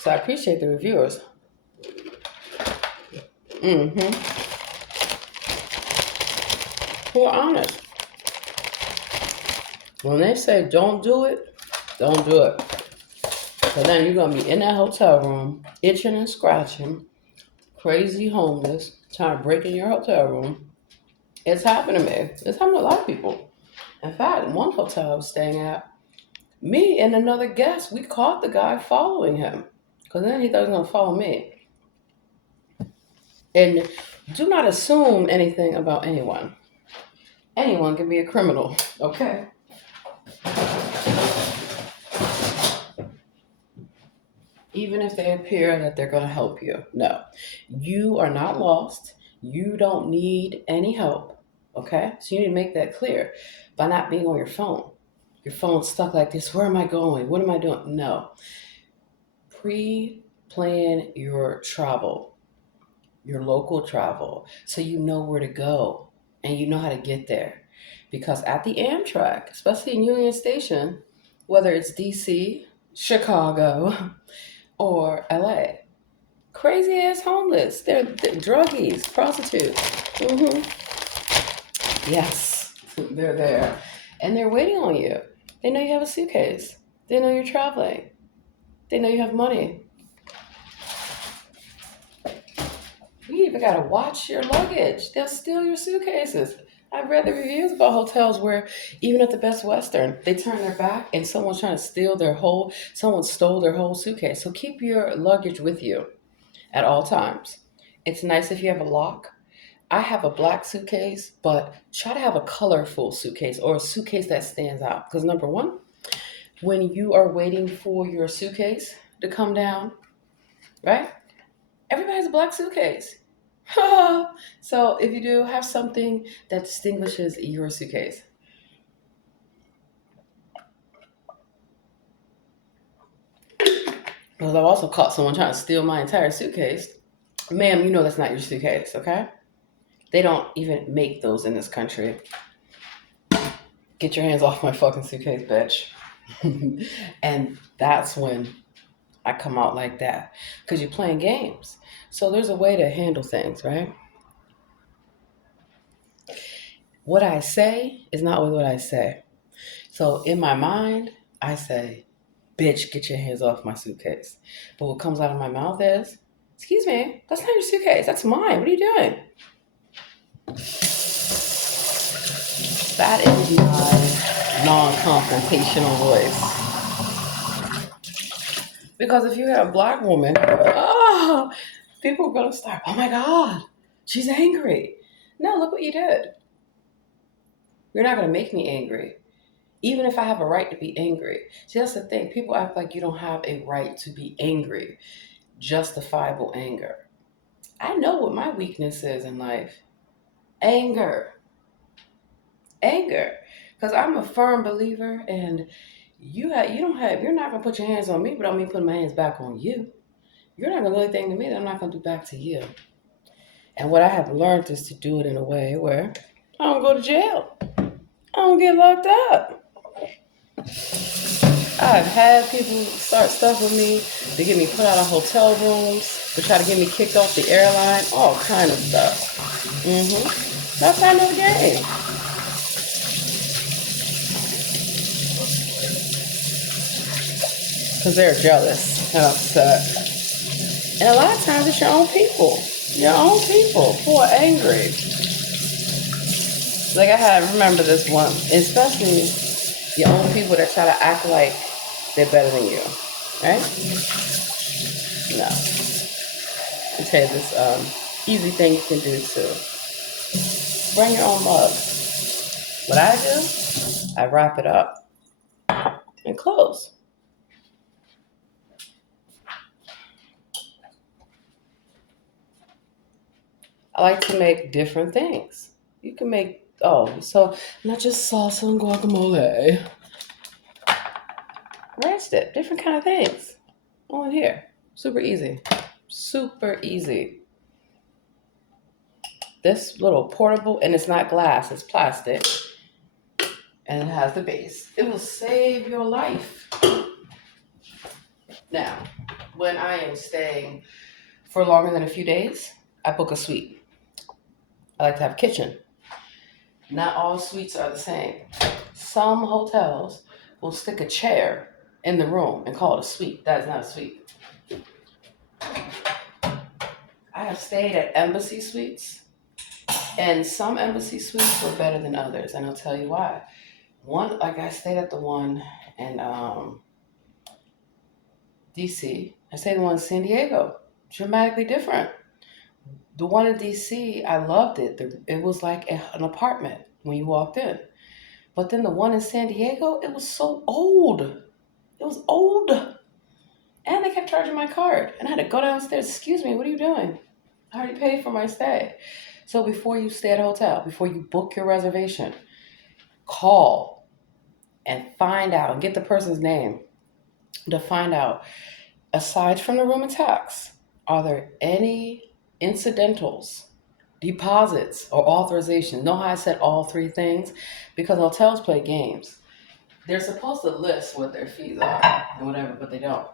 So I appreciate the reviewers. Mm-hmm. Who are honest. When they say don't do it, don't do it. So then you're going to be in that hotel room, itching and scratching, crazy homeless, trying to break in your hotel room. It's happened to me. It's happened to a lot of people. In fact, one hotel I was staying at, me and another guest, we caught the guy following him. Because then he thought he was going to follow me. And do not assume anything about anyone. Anyone can be a criminal, okay? Even if they appear that they're going to help you. No, you are not lost. You don't need any help. Okay? So you need to make that clear by not being on your phone. Your phone's stuck like this. Where am I going? What am I doing? No. Pre plan your travel, your local travel, so you know where to go and you know how to get there. Because at the Amtrak, especially in Union Station, whether it's DC, Chicago, or LA. Crazy ass homeless. They're druggies, prostitutes. Yes, they're there. And they're waiting on you. They know you have a suitcase. They know you're traveling. They know you have money. You even gotta watch your luggage. They'll steal your suitcases. I've read the reviews about hotels where even at the Best Western, they turn their back and someone's trying to someone stole their whole suitcase. So keep your luggage with you at all times. It's nice if you have a lock. I have a black suitcase, but try to have a colorful suitcase or a suitcase that stands out. Because number one, when you are waiting for your suitcase to come down, right? Everybody has a black suitcase. So if you do, have something that distinguishes your suitcase. Because I've also caught someone trying to steal my entire suitcase. Ma'am, you know that's not your suitcase, okay? They don't even make those in this country. Get your hands off my fucking suitcase, bitch. And that's when I come out like that. Because you're playing games. So there's a way to handle things, right? What I say is not what I say. So in my mind, I say, bitch, get your hands off my suitcase. But what comes out of my mouth is, excuse me, that's not your suitcase. That's mine. What are you doing? That is my non-confrontational voice. Because if you had a black woman, people are going to start, oh my God, she's angry. No, look what you did. You're not going to make me angry. Even if I have a right to be angry. See, that's the thing. People act like you don't have a right to be angry. Justifiable anger. I know what my weakness is in life. Anger. Anger. Because I'm a firm believer and you're not gonna put your hands on me, but I mean put my hands back on you. You're not gonna do anything to me that I'm not gonna do back to you. And what I have learned is to do it in a way where I don't go to jail. I don't get locked up. I've had people start stuff with me to get me put out of hotel rooms, to try to get me kicked off the airline, all kind of stuff. That's part of the game. Because they're jealous and upset. And a lot of times it's your own people. Your own people who are angry. Like remember this one, especially your own people that try to act like they're better than you, right? No. I'll tell you this easy thing you can do too. Bring your own mug. What I do, I wrap it up and close. I like to make different things. You can make, so not just salsa and guacamole. Ranch dip, different kind of things. On here. Super easy. Super easy. This little portable, and it's not glass, it's plastic. And it has the base. It will save your life. Now, when I am staying for longer than a few days, I book a suite. I like to have a kitchen. Not all suites are the same. Some hotels will stick a chair in the room and call it a suite. That is not a suite. I have stayed at Embassy Suites, and some Embassy Suites were better than others, and I'll tell you why. I stayed at the one in DC. I stayed at the one in San Diego. Dramatically different. The one in DC, I loved it. It was like an apartment when you walked in. But then the one in San Diego, it was so old. It was old. And they kept charging my card. And I had to go downstairs. Excuse me, what are you doing? I already paid for my stay. So before you stay at a hotel, before you book your reservation, call and find out and get the person's name to find out, aside from the room and tax, are there any incidentals, deposits, or authorizations? Know how I said all three things? Because hotels play games. They're supposed to list what their fees are and whatever, but they don't.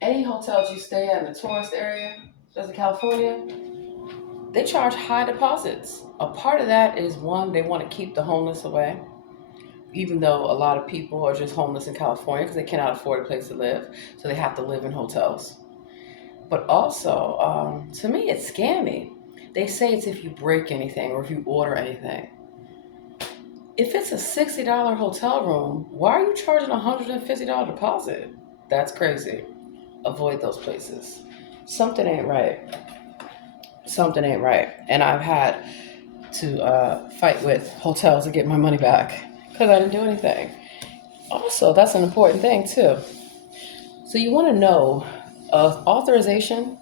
Any hotels you stay at in the tourist area, just in California, They charge high deposits. A part of that is one, they want to keep the homeless away, even though a lot of people are just homeless in California because they cannot afford a place to live, so they have to live in hotels. But also, to me, it's scammy. They say it's if you break anything or if you order anything. If it's a $60 hotel room, why are you charging a $150 deposit? That's crazy. Avoid those places. Something ain't right. Something ain't right. And I've had to fight with hotels to get my money back because I didn't do anything. Also, that's an important thing too. So you want to know, authorization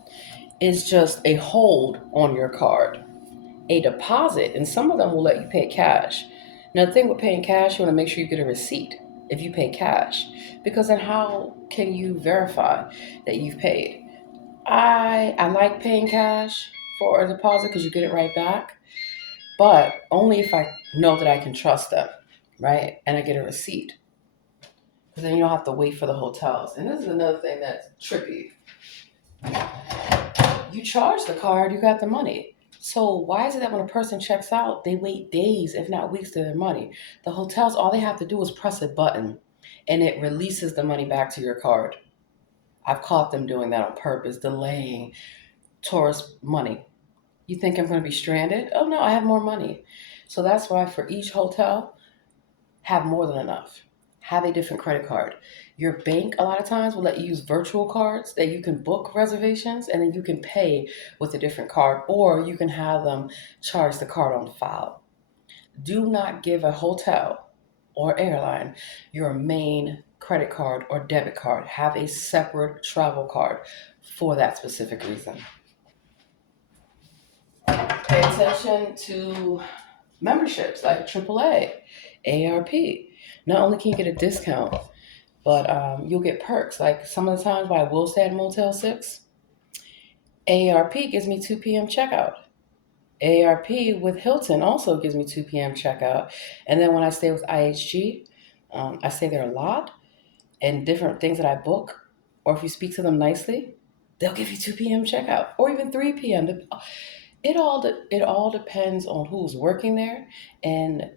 is just a hold on your card. A deposit, and some of them will let you pay cash. Now, the thing with paying cash, you want to make sure you get a receipt if you pay cash, because then how can you verify that you've paid? I like paying cash for a deposit because you get it right back, but only if I know that I can trust them, right? And I get a receipt, because then you don't have to wait for the hotels. And this is another thing that's trippy. You charge the card, you got the money. So why is it that when a person checks out, they wait days, if not weeks, to their money? The hotels, all they have to do is press a button and it releases the money back to your card. I've caught them doing that on purpose, delaying tourist money. You think I'm going to be stranded? Oh no, I have more money. So that's why for each hotel, have more than enough. Have a different credit card. Your bank, a lot of times, will let you use virtual cards that you can book reservations and then you can pay with a different card, or you can have them charge the card on file. Do not give a hotel or airline your main credit card or debit card. Have a separate travel card for that specific reason. Pay attention to memberships like AAA, ARP. Not only can you get a discount, but you'll get perks. Like some of the times when I will stay at Motel 6, AARP gives me 2 p.m. checkout. AARP with Hilton also gives me 2 p.m. checkout. And then when I stay with IHG, I stay there a lot, and different things that I book, or if you speak to them nicely, they'll give you 2 p.m. checkout, or even 3 p.m. It all depends on who's working there and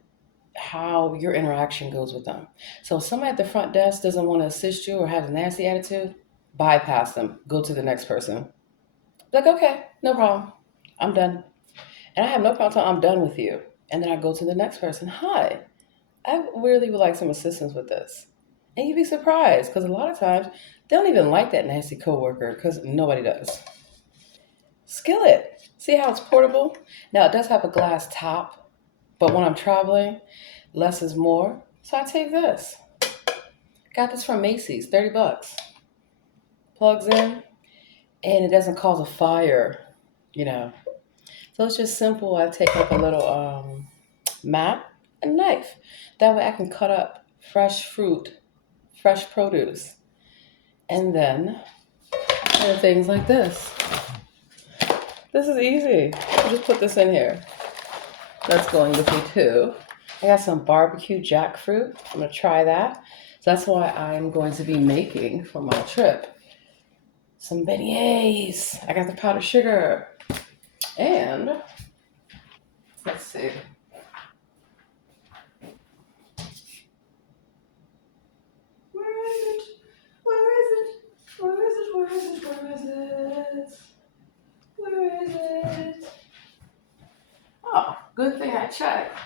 how your interaction goes with them. So if somebody at the front desk doesn't want to assist you or has a nasty attitude, bypass them. Go to the next person. Like, okay, no problem. I'm done. And I have no problem telling I'm done with you. And then I go to the next person. Hi, I really would like some assistance with this. And you'd be surprised because a lot of times they don't even like that nasty coworker because nobody does. Skillet. See how it's portable? Now it does have a glass top, but when I'm traveling, less is more. So I take this. Got this from Macy's, 30 bucks. Plugs in, and it doesn't cause a fire, you know. So it's just simple. I take like a little mat and knife. That way I can cut up fresh fruit, fresh produce. And then there are things like this. This is easy. I just put this in here. That's going with me too. I got some barbecue jackfruit. I'm gonna try that. So that's why I'm going to be making for my trip some beignets. I got the powdered sugar. And let's see. Where is it? Where is it? Where is it? Where is it? Where is it? Where is it? Oh, good thing I checked.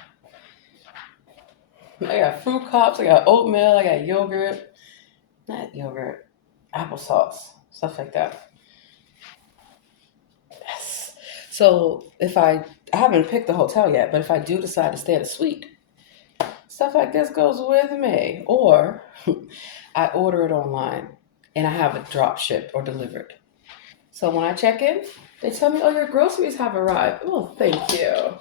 I got fruit cups, I got oatmeal, I got yogurt. Not yogurt, applesauce, stuff like that. Yes. So I haven't picked the hotel yet, but if I do decide to stay at a suite, stuff like this goes with me. Or I order it online and I have it drop shipped or delivered. So when I check in, they tell me, oh, your groceries have arrived. Oh, thank you.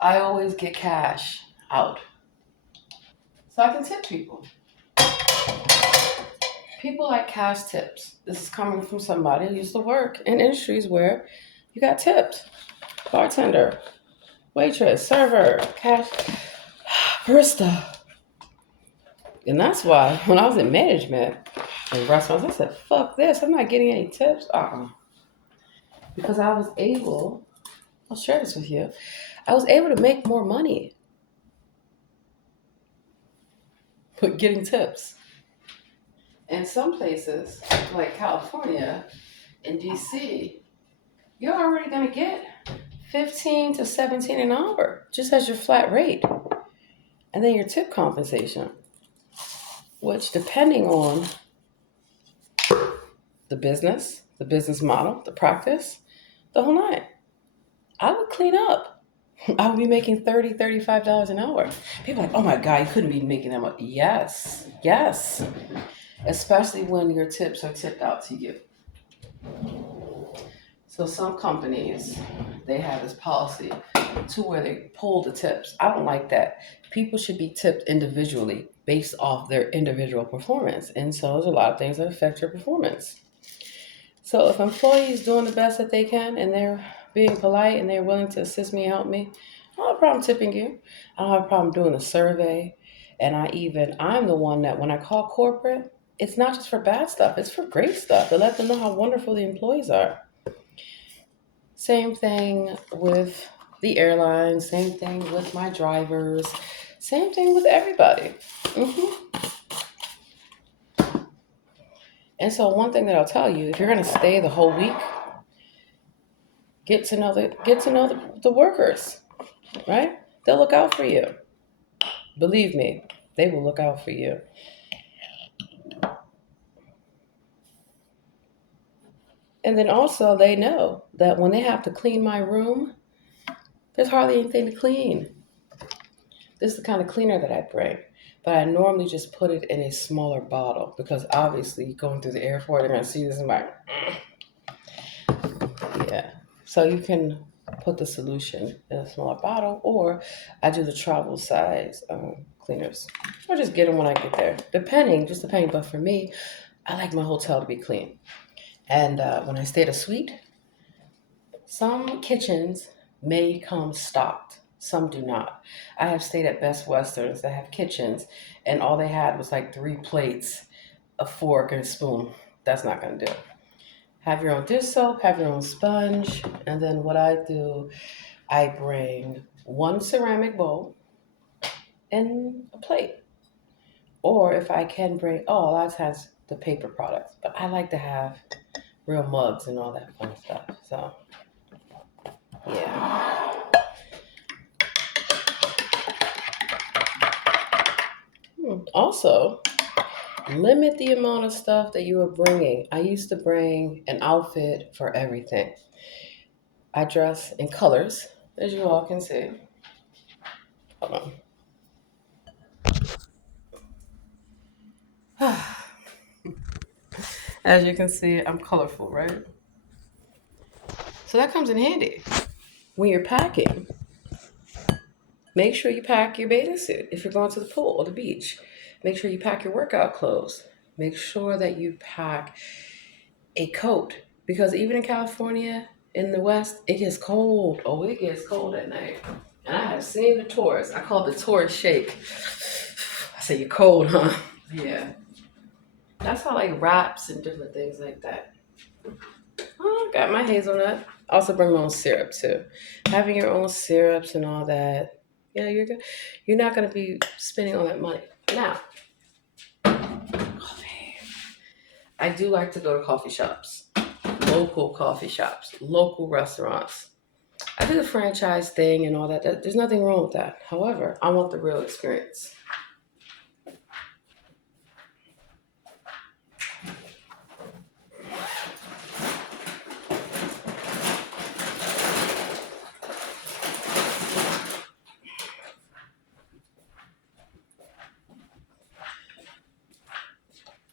I always get cash out so I can tip people. People like cash tips. This is coming from somebody who used to work in industries where you got tipped. Bartender, waitress, server, cash, barista. And that's why when I was in management, in restaurants. I said, fuck this. I'm not getting any tips. Because I was able, I'll share this with you. I was able to make more money but getting tips. And some places, like California and DC, you're already going to get 15 to 17 an hour just as your flat rate. And then your tip compensation, which depending on the business model, the practice, the whole nine. I would clean up. I would be making $30, $35 an hour. People are like, oh my God, you couldn't be making that much. Yes, yes. Especially when your tips are tipped out to you. So some companies, they have this policy to where they pull the tips. I don't like that. People should be tipped individually based off their individual performance. And so there's a lot of things that affect your performance. So if employees doing the best that they can and they're being polite and they're willing to assist me and help me, I don't have a problem tipping you. I don't have a problem doing a survey. And I'm the one that when I call corporate, it's not just for bad stuff, it's for great stuff to let them know how wonderful the employees are. Same thing with the airlines, same thing with my drivers, same thing with everybody. And so one thing that I'll tell you, if you're going to stay the whole week, get to know the workers, right? They'll look out for you. Believe me, they will look out for you. And then also they know that when they have to clean my room, there's hardly anything to clean. This is the kind of cleaner that I bring. But I normally just put it in a smaller bottle because obviously going through the airport, they're going to see this and like, yeah. So you can put the solution in a smaller bottle, or I do the travel size cleaners, or just get them when I get there, depending. But for me, I like my hotel to be clean. And when I stay at a suite, some kitchens may come stocked, some do not. I have stayed at Best Westerns that have kitchens, and all they had was like 3 plates, a fork, and a spoon. That's not going to do. Have your own dish soap, have your own sponge, and then what I do, I bring one ceramic bowl and a plate. Or if I can bring, a lot of times the paper products, but I like to have real mugs and all that fun stuff. So, yeah. Also, limit the amount of stuff that you are bringing. I used to bring an outfit for everything. I dress in colors, as you all can see. Hold on. As you can see, I'm colorful, right? So that comes in handy. When you're packing, make sure you pack your bathing suit if you're going to the pool or the beach. Make sure you pack your workout clothes. Make sure that you pack a coat because even in California, in the West, it gets cold. Oh, it gets cold at night. And I have seen the tourists. I call it the tourist shake. I say, you're cold, huh? Yeah. That's how like wraps and different things like that. Oh, got my hazelnut. Also bring my own syrup too. Having your own syrups and all that. Yeah, you're good. You're not gonna be spending all that money. Now, coffee. I do like to go to coffee shops. Local coffee shops, local restaurants. I do the franchise thing and all that. There's nothing wrong with that. However, I want the real experience.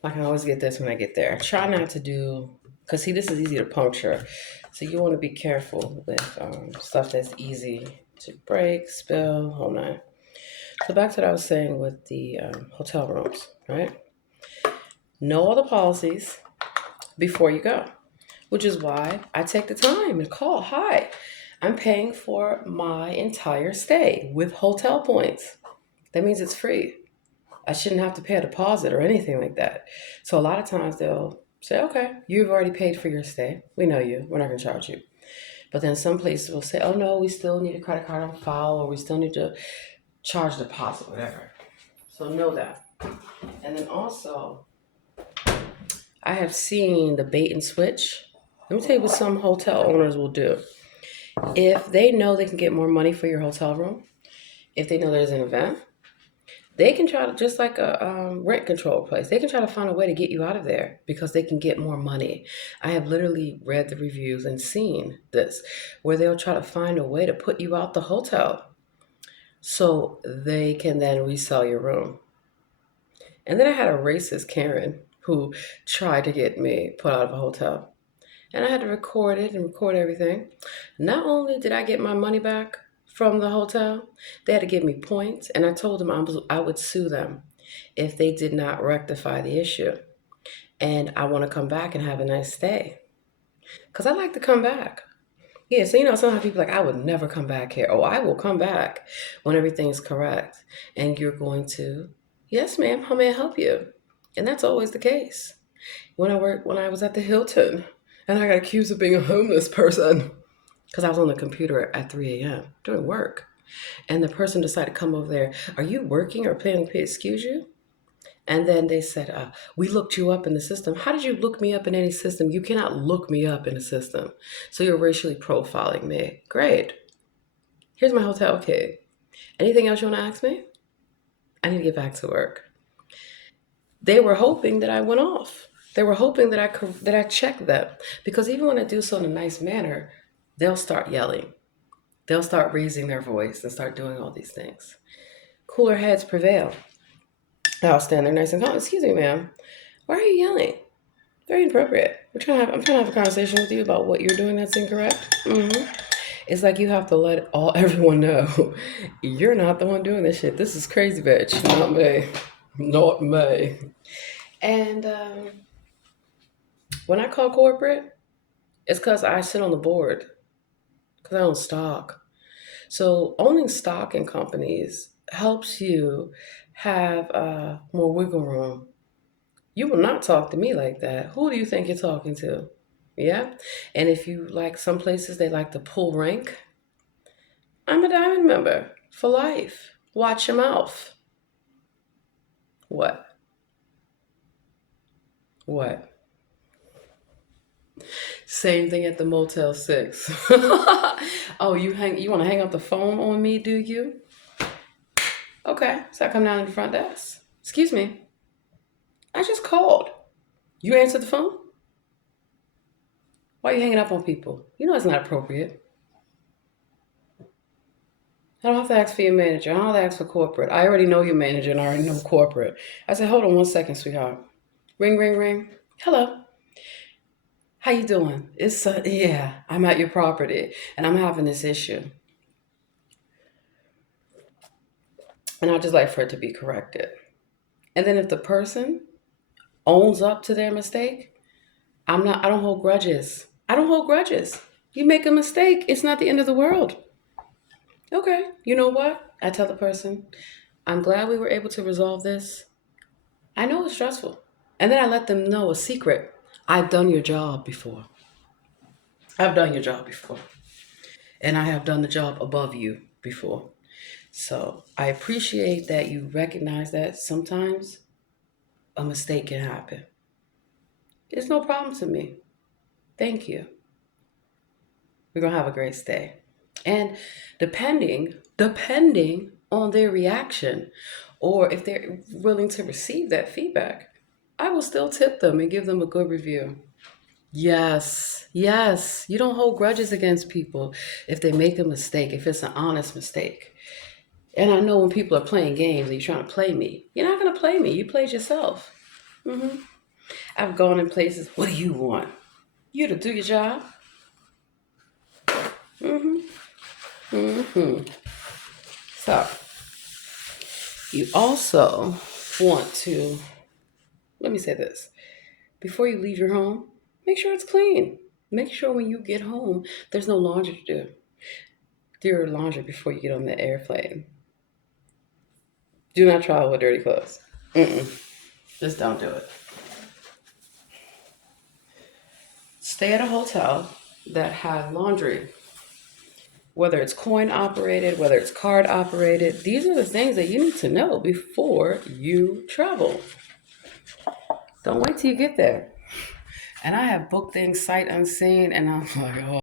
I can always get this when I get there. I try not to do, because see, this is easy to puncture. So you want to be careful with stuff that's easy to break, spill, whole nine. So back to what I was saying with the hotel rooms, right? Know all the policies before you go, which is why I take the time and call. Hi, I'm paying for my entire stay with hotel points. That means it's free. I shouldn't have to pay a deposit or anything like that. So a lot of times they'll say, okay, you've already paid for your stay. We know you. We're not going to charge you. But then some places will say, oh no, we still need a credit card on file, or we still need to charge deposit, whatever. So know that. And then also, I have seen the bait and switch. Let me tell you what some hotel owners will do. If they know they can get more money for your hotel room, if they know there's an event, they can try to, just like a rent control place, they can try to find a way to get you out of there because they can get more money. I have literally read the reviews and seen this, where they'll try to find a way to put you out the hotel so they can then resell your room. And then I had a racist Karen who tried to get me put out of a hotel. And I had to record it and record everything. Not only did I get my money back from the hotel, they had to give me points, and I told them I would sue them if they did not rectify the issue. And I want to come back and have a nice stay. Because I like to come back. Yeah, so sometimes people are like, I would never come back here. Oh, I will come back when everything's correct. And you're going to, yes, ma'am, how may I help you? And that's always the case. When I was at the Hilton, and I got accused of being a homeless person because I was on the computer at 3 a.m. doing work. And the person decided to come over there. Are you working or planning to excuse you? And then they said, we looked you up in the system. How did you look me up in any system? You cannot look me up in a system. So you're racially profiling me. Great. Here's my hotel key. Anything else you want to ask me? I need to get back to work. They were hoping that I went off. They were hoping that I checked them, because even when I do so in a nice manner, they'll start yelling. They'll start raising their voice and start doing all these things. Cooler heads prevail. I'll stand there nice and calm. Excuse me, ma'am. Why are you yelling? Very inappropriate. I'm trying to have a conversation with you about what you're doing that's incorrect. It's like you have to let everyone know you're not the one doing this shit. This is crazy, bitch. Not me. Not me. And when I call corporate, it's because I sit on the board, because I own stock. So owning stock in companies helps you have more wiggle room. You will not talk to me like that. Who do you think you're talking to? Yeah. And if you like, some places they like to pull rank. I'm a diamond member for life. Watch your mouth. What? What? Same thing at the Motel 6. Oh, you want to hang up the phone on me, do you? Okay, so I come down to the front desk. Excuse me. I just called. You answered the phone? Why are you hanging up on people? You know it's not appropriate. I don't have to ask for your manager. I don't have to ask for corporate. I already know your manager and I already know corporate. I said, hold on one second, sweetheart. Ring, ring, ring. Hello. How you doing? It's yeah, I'm at your property and I'm having this issue. And I just like for it to be corrected. And then if the person owns up to their mistake, I don't hold grudges. I don't hold grudges. You make a mistake, it's not the end of the world. Okay, you know what? I tell the person, I'm glad we were able to resolve this. I know it's stressful. And then I let them know a secret. I've done your job before. I've done your job before. And I have done the job above you before. So I appreciate that you recognize that sometimes a mistake can happen. It's no problem to me. Thank you. We're going to have a great stay. And depending on their reaction, or if they're willing to receive that feedback, I will still tip them and give them a good review. Yes, yes. You don't hold grudges against people if they make a mistake, if it's an honest mistake. And I know when people are playing games and you're trying to play me, you're not going to play me. You played yourself. I've gone in places, what do you want? You to do your job? So, you also want to, let me say this. Before you leave your home, make sure it's clean. Make sure when you get home, there's no laundry to do. Do your laundry before you get on the airplane. Do not travel with dirty clothes. Just don't do it. Stay at a hotel that had laundry, whether it's coin operated, whether it's card operated. These are the things that you need to know before you travel. Don't wait till you get there. And I have booked things sight unseen, and I'm like, oh.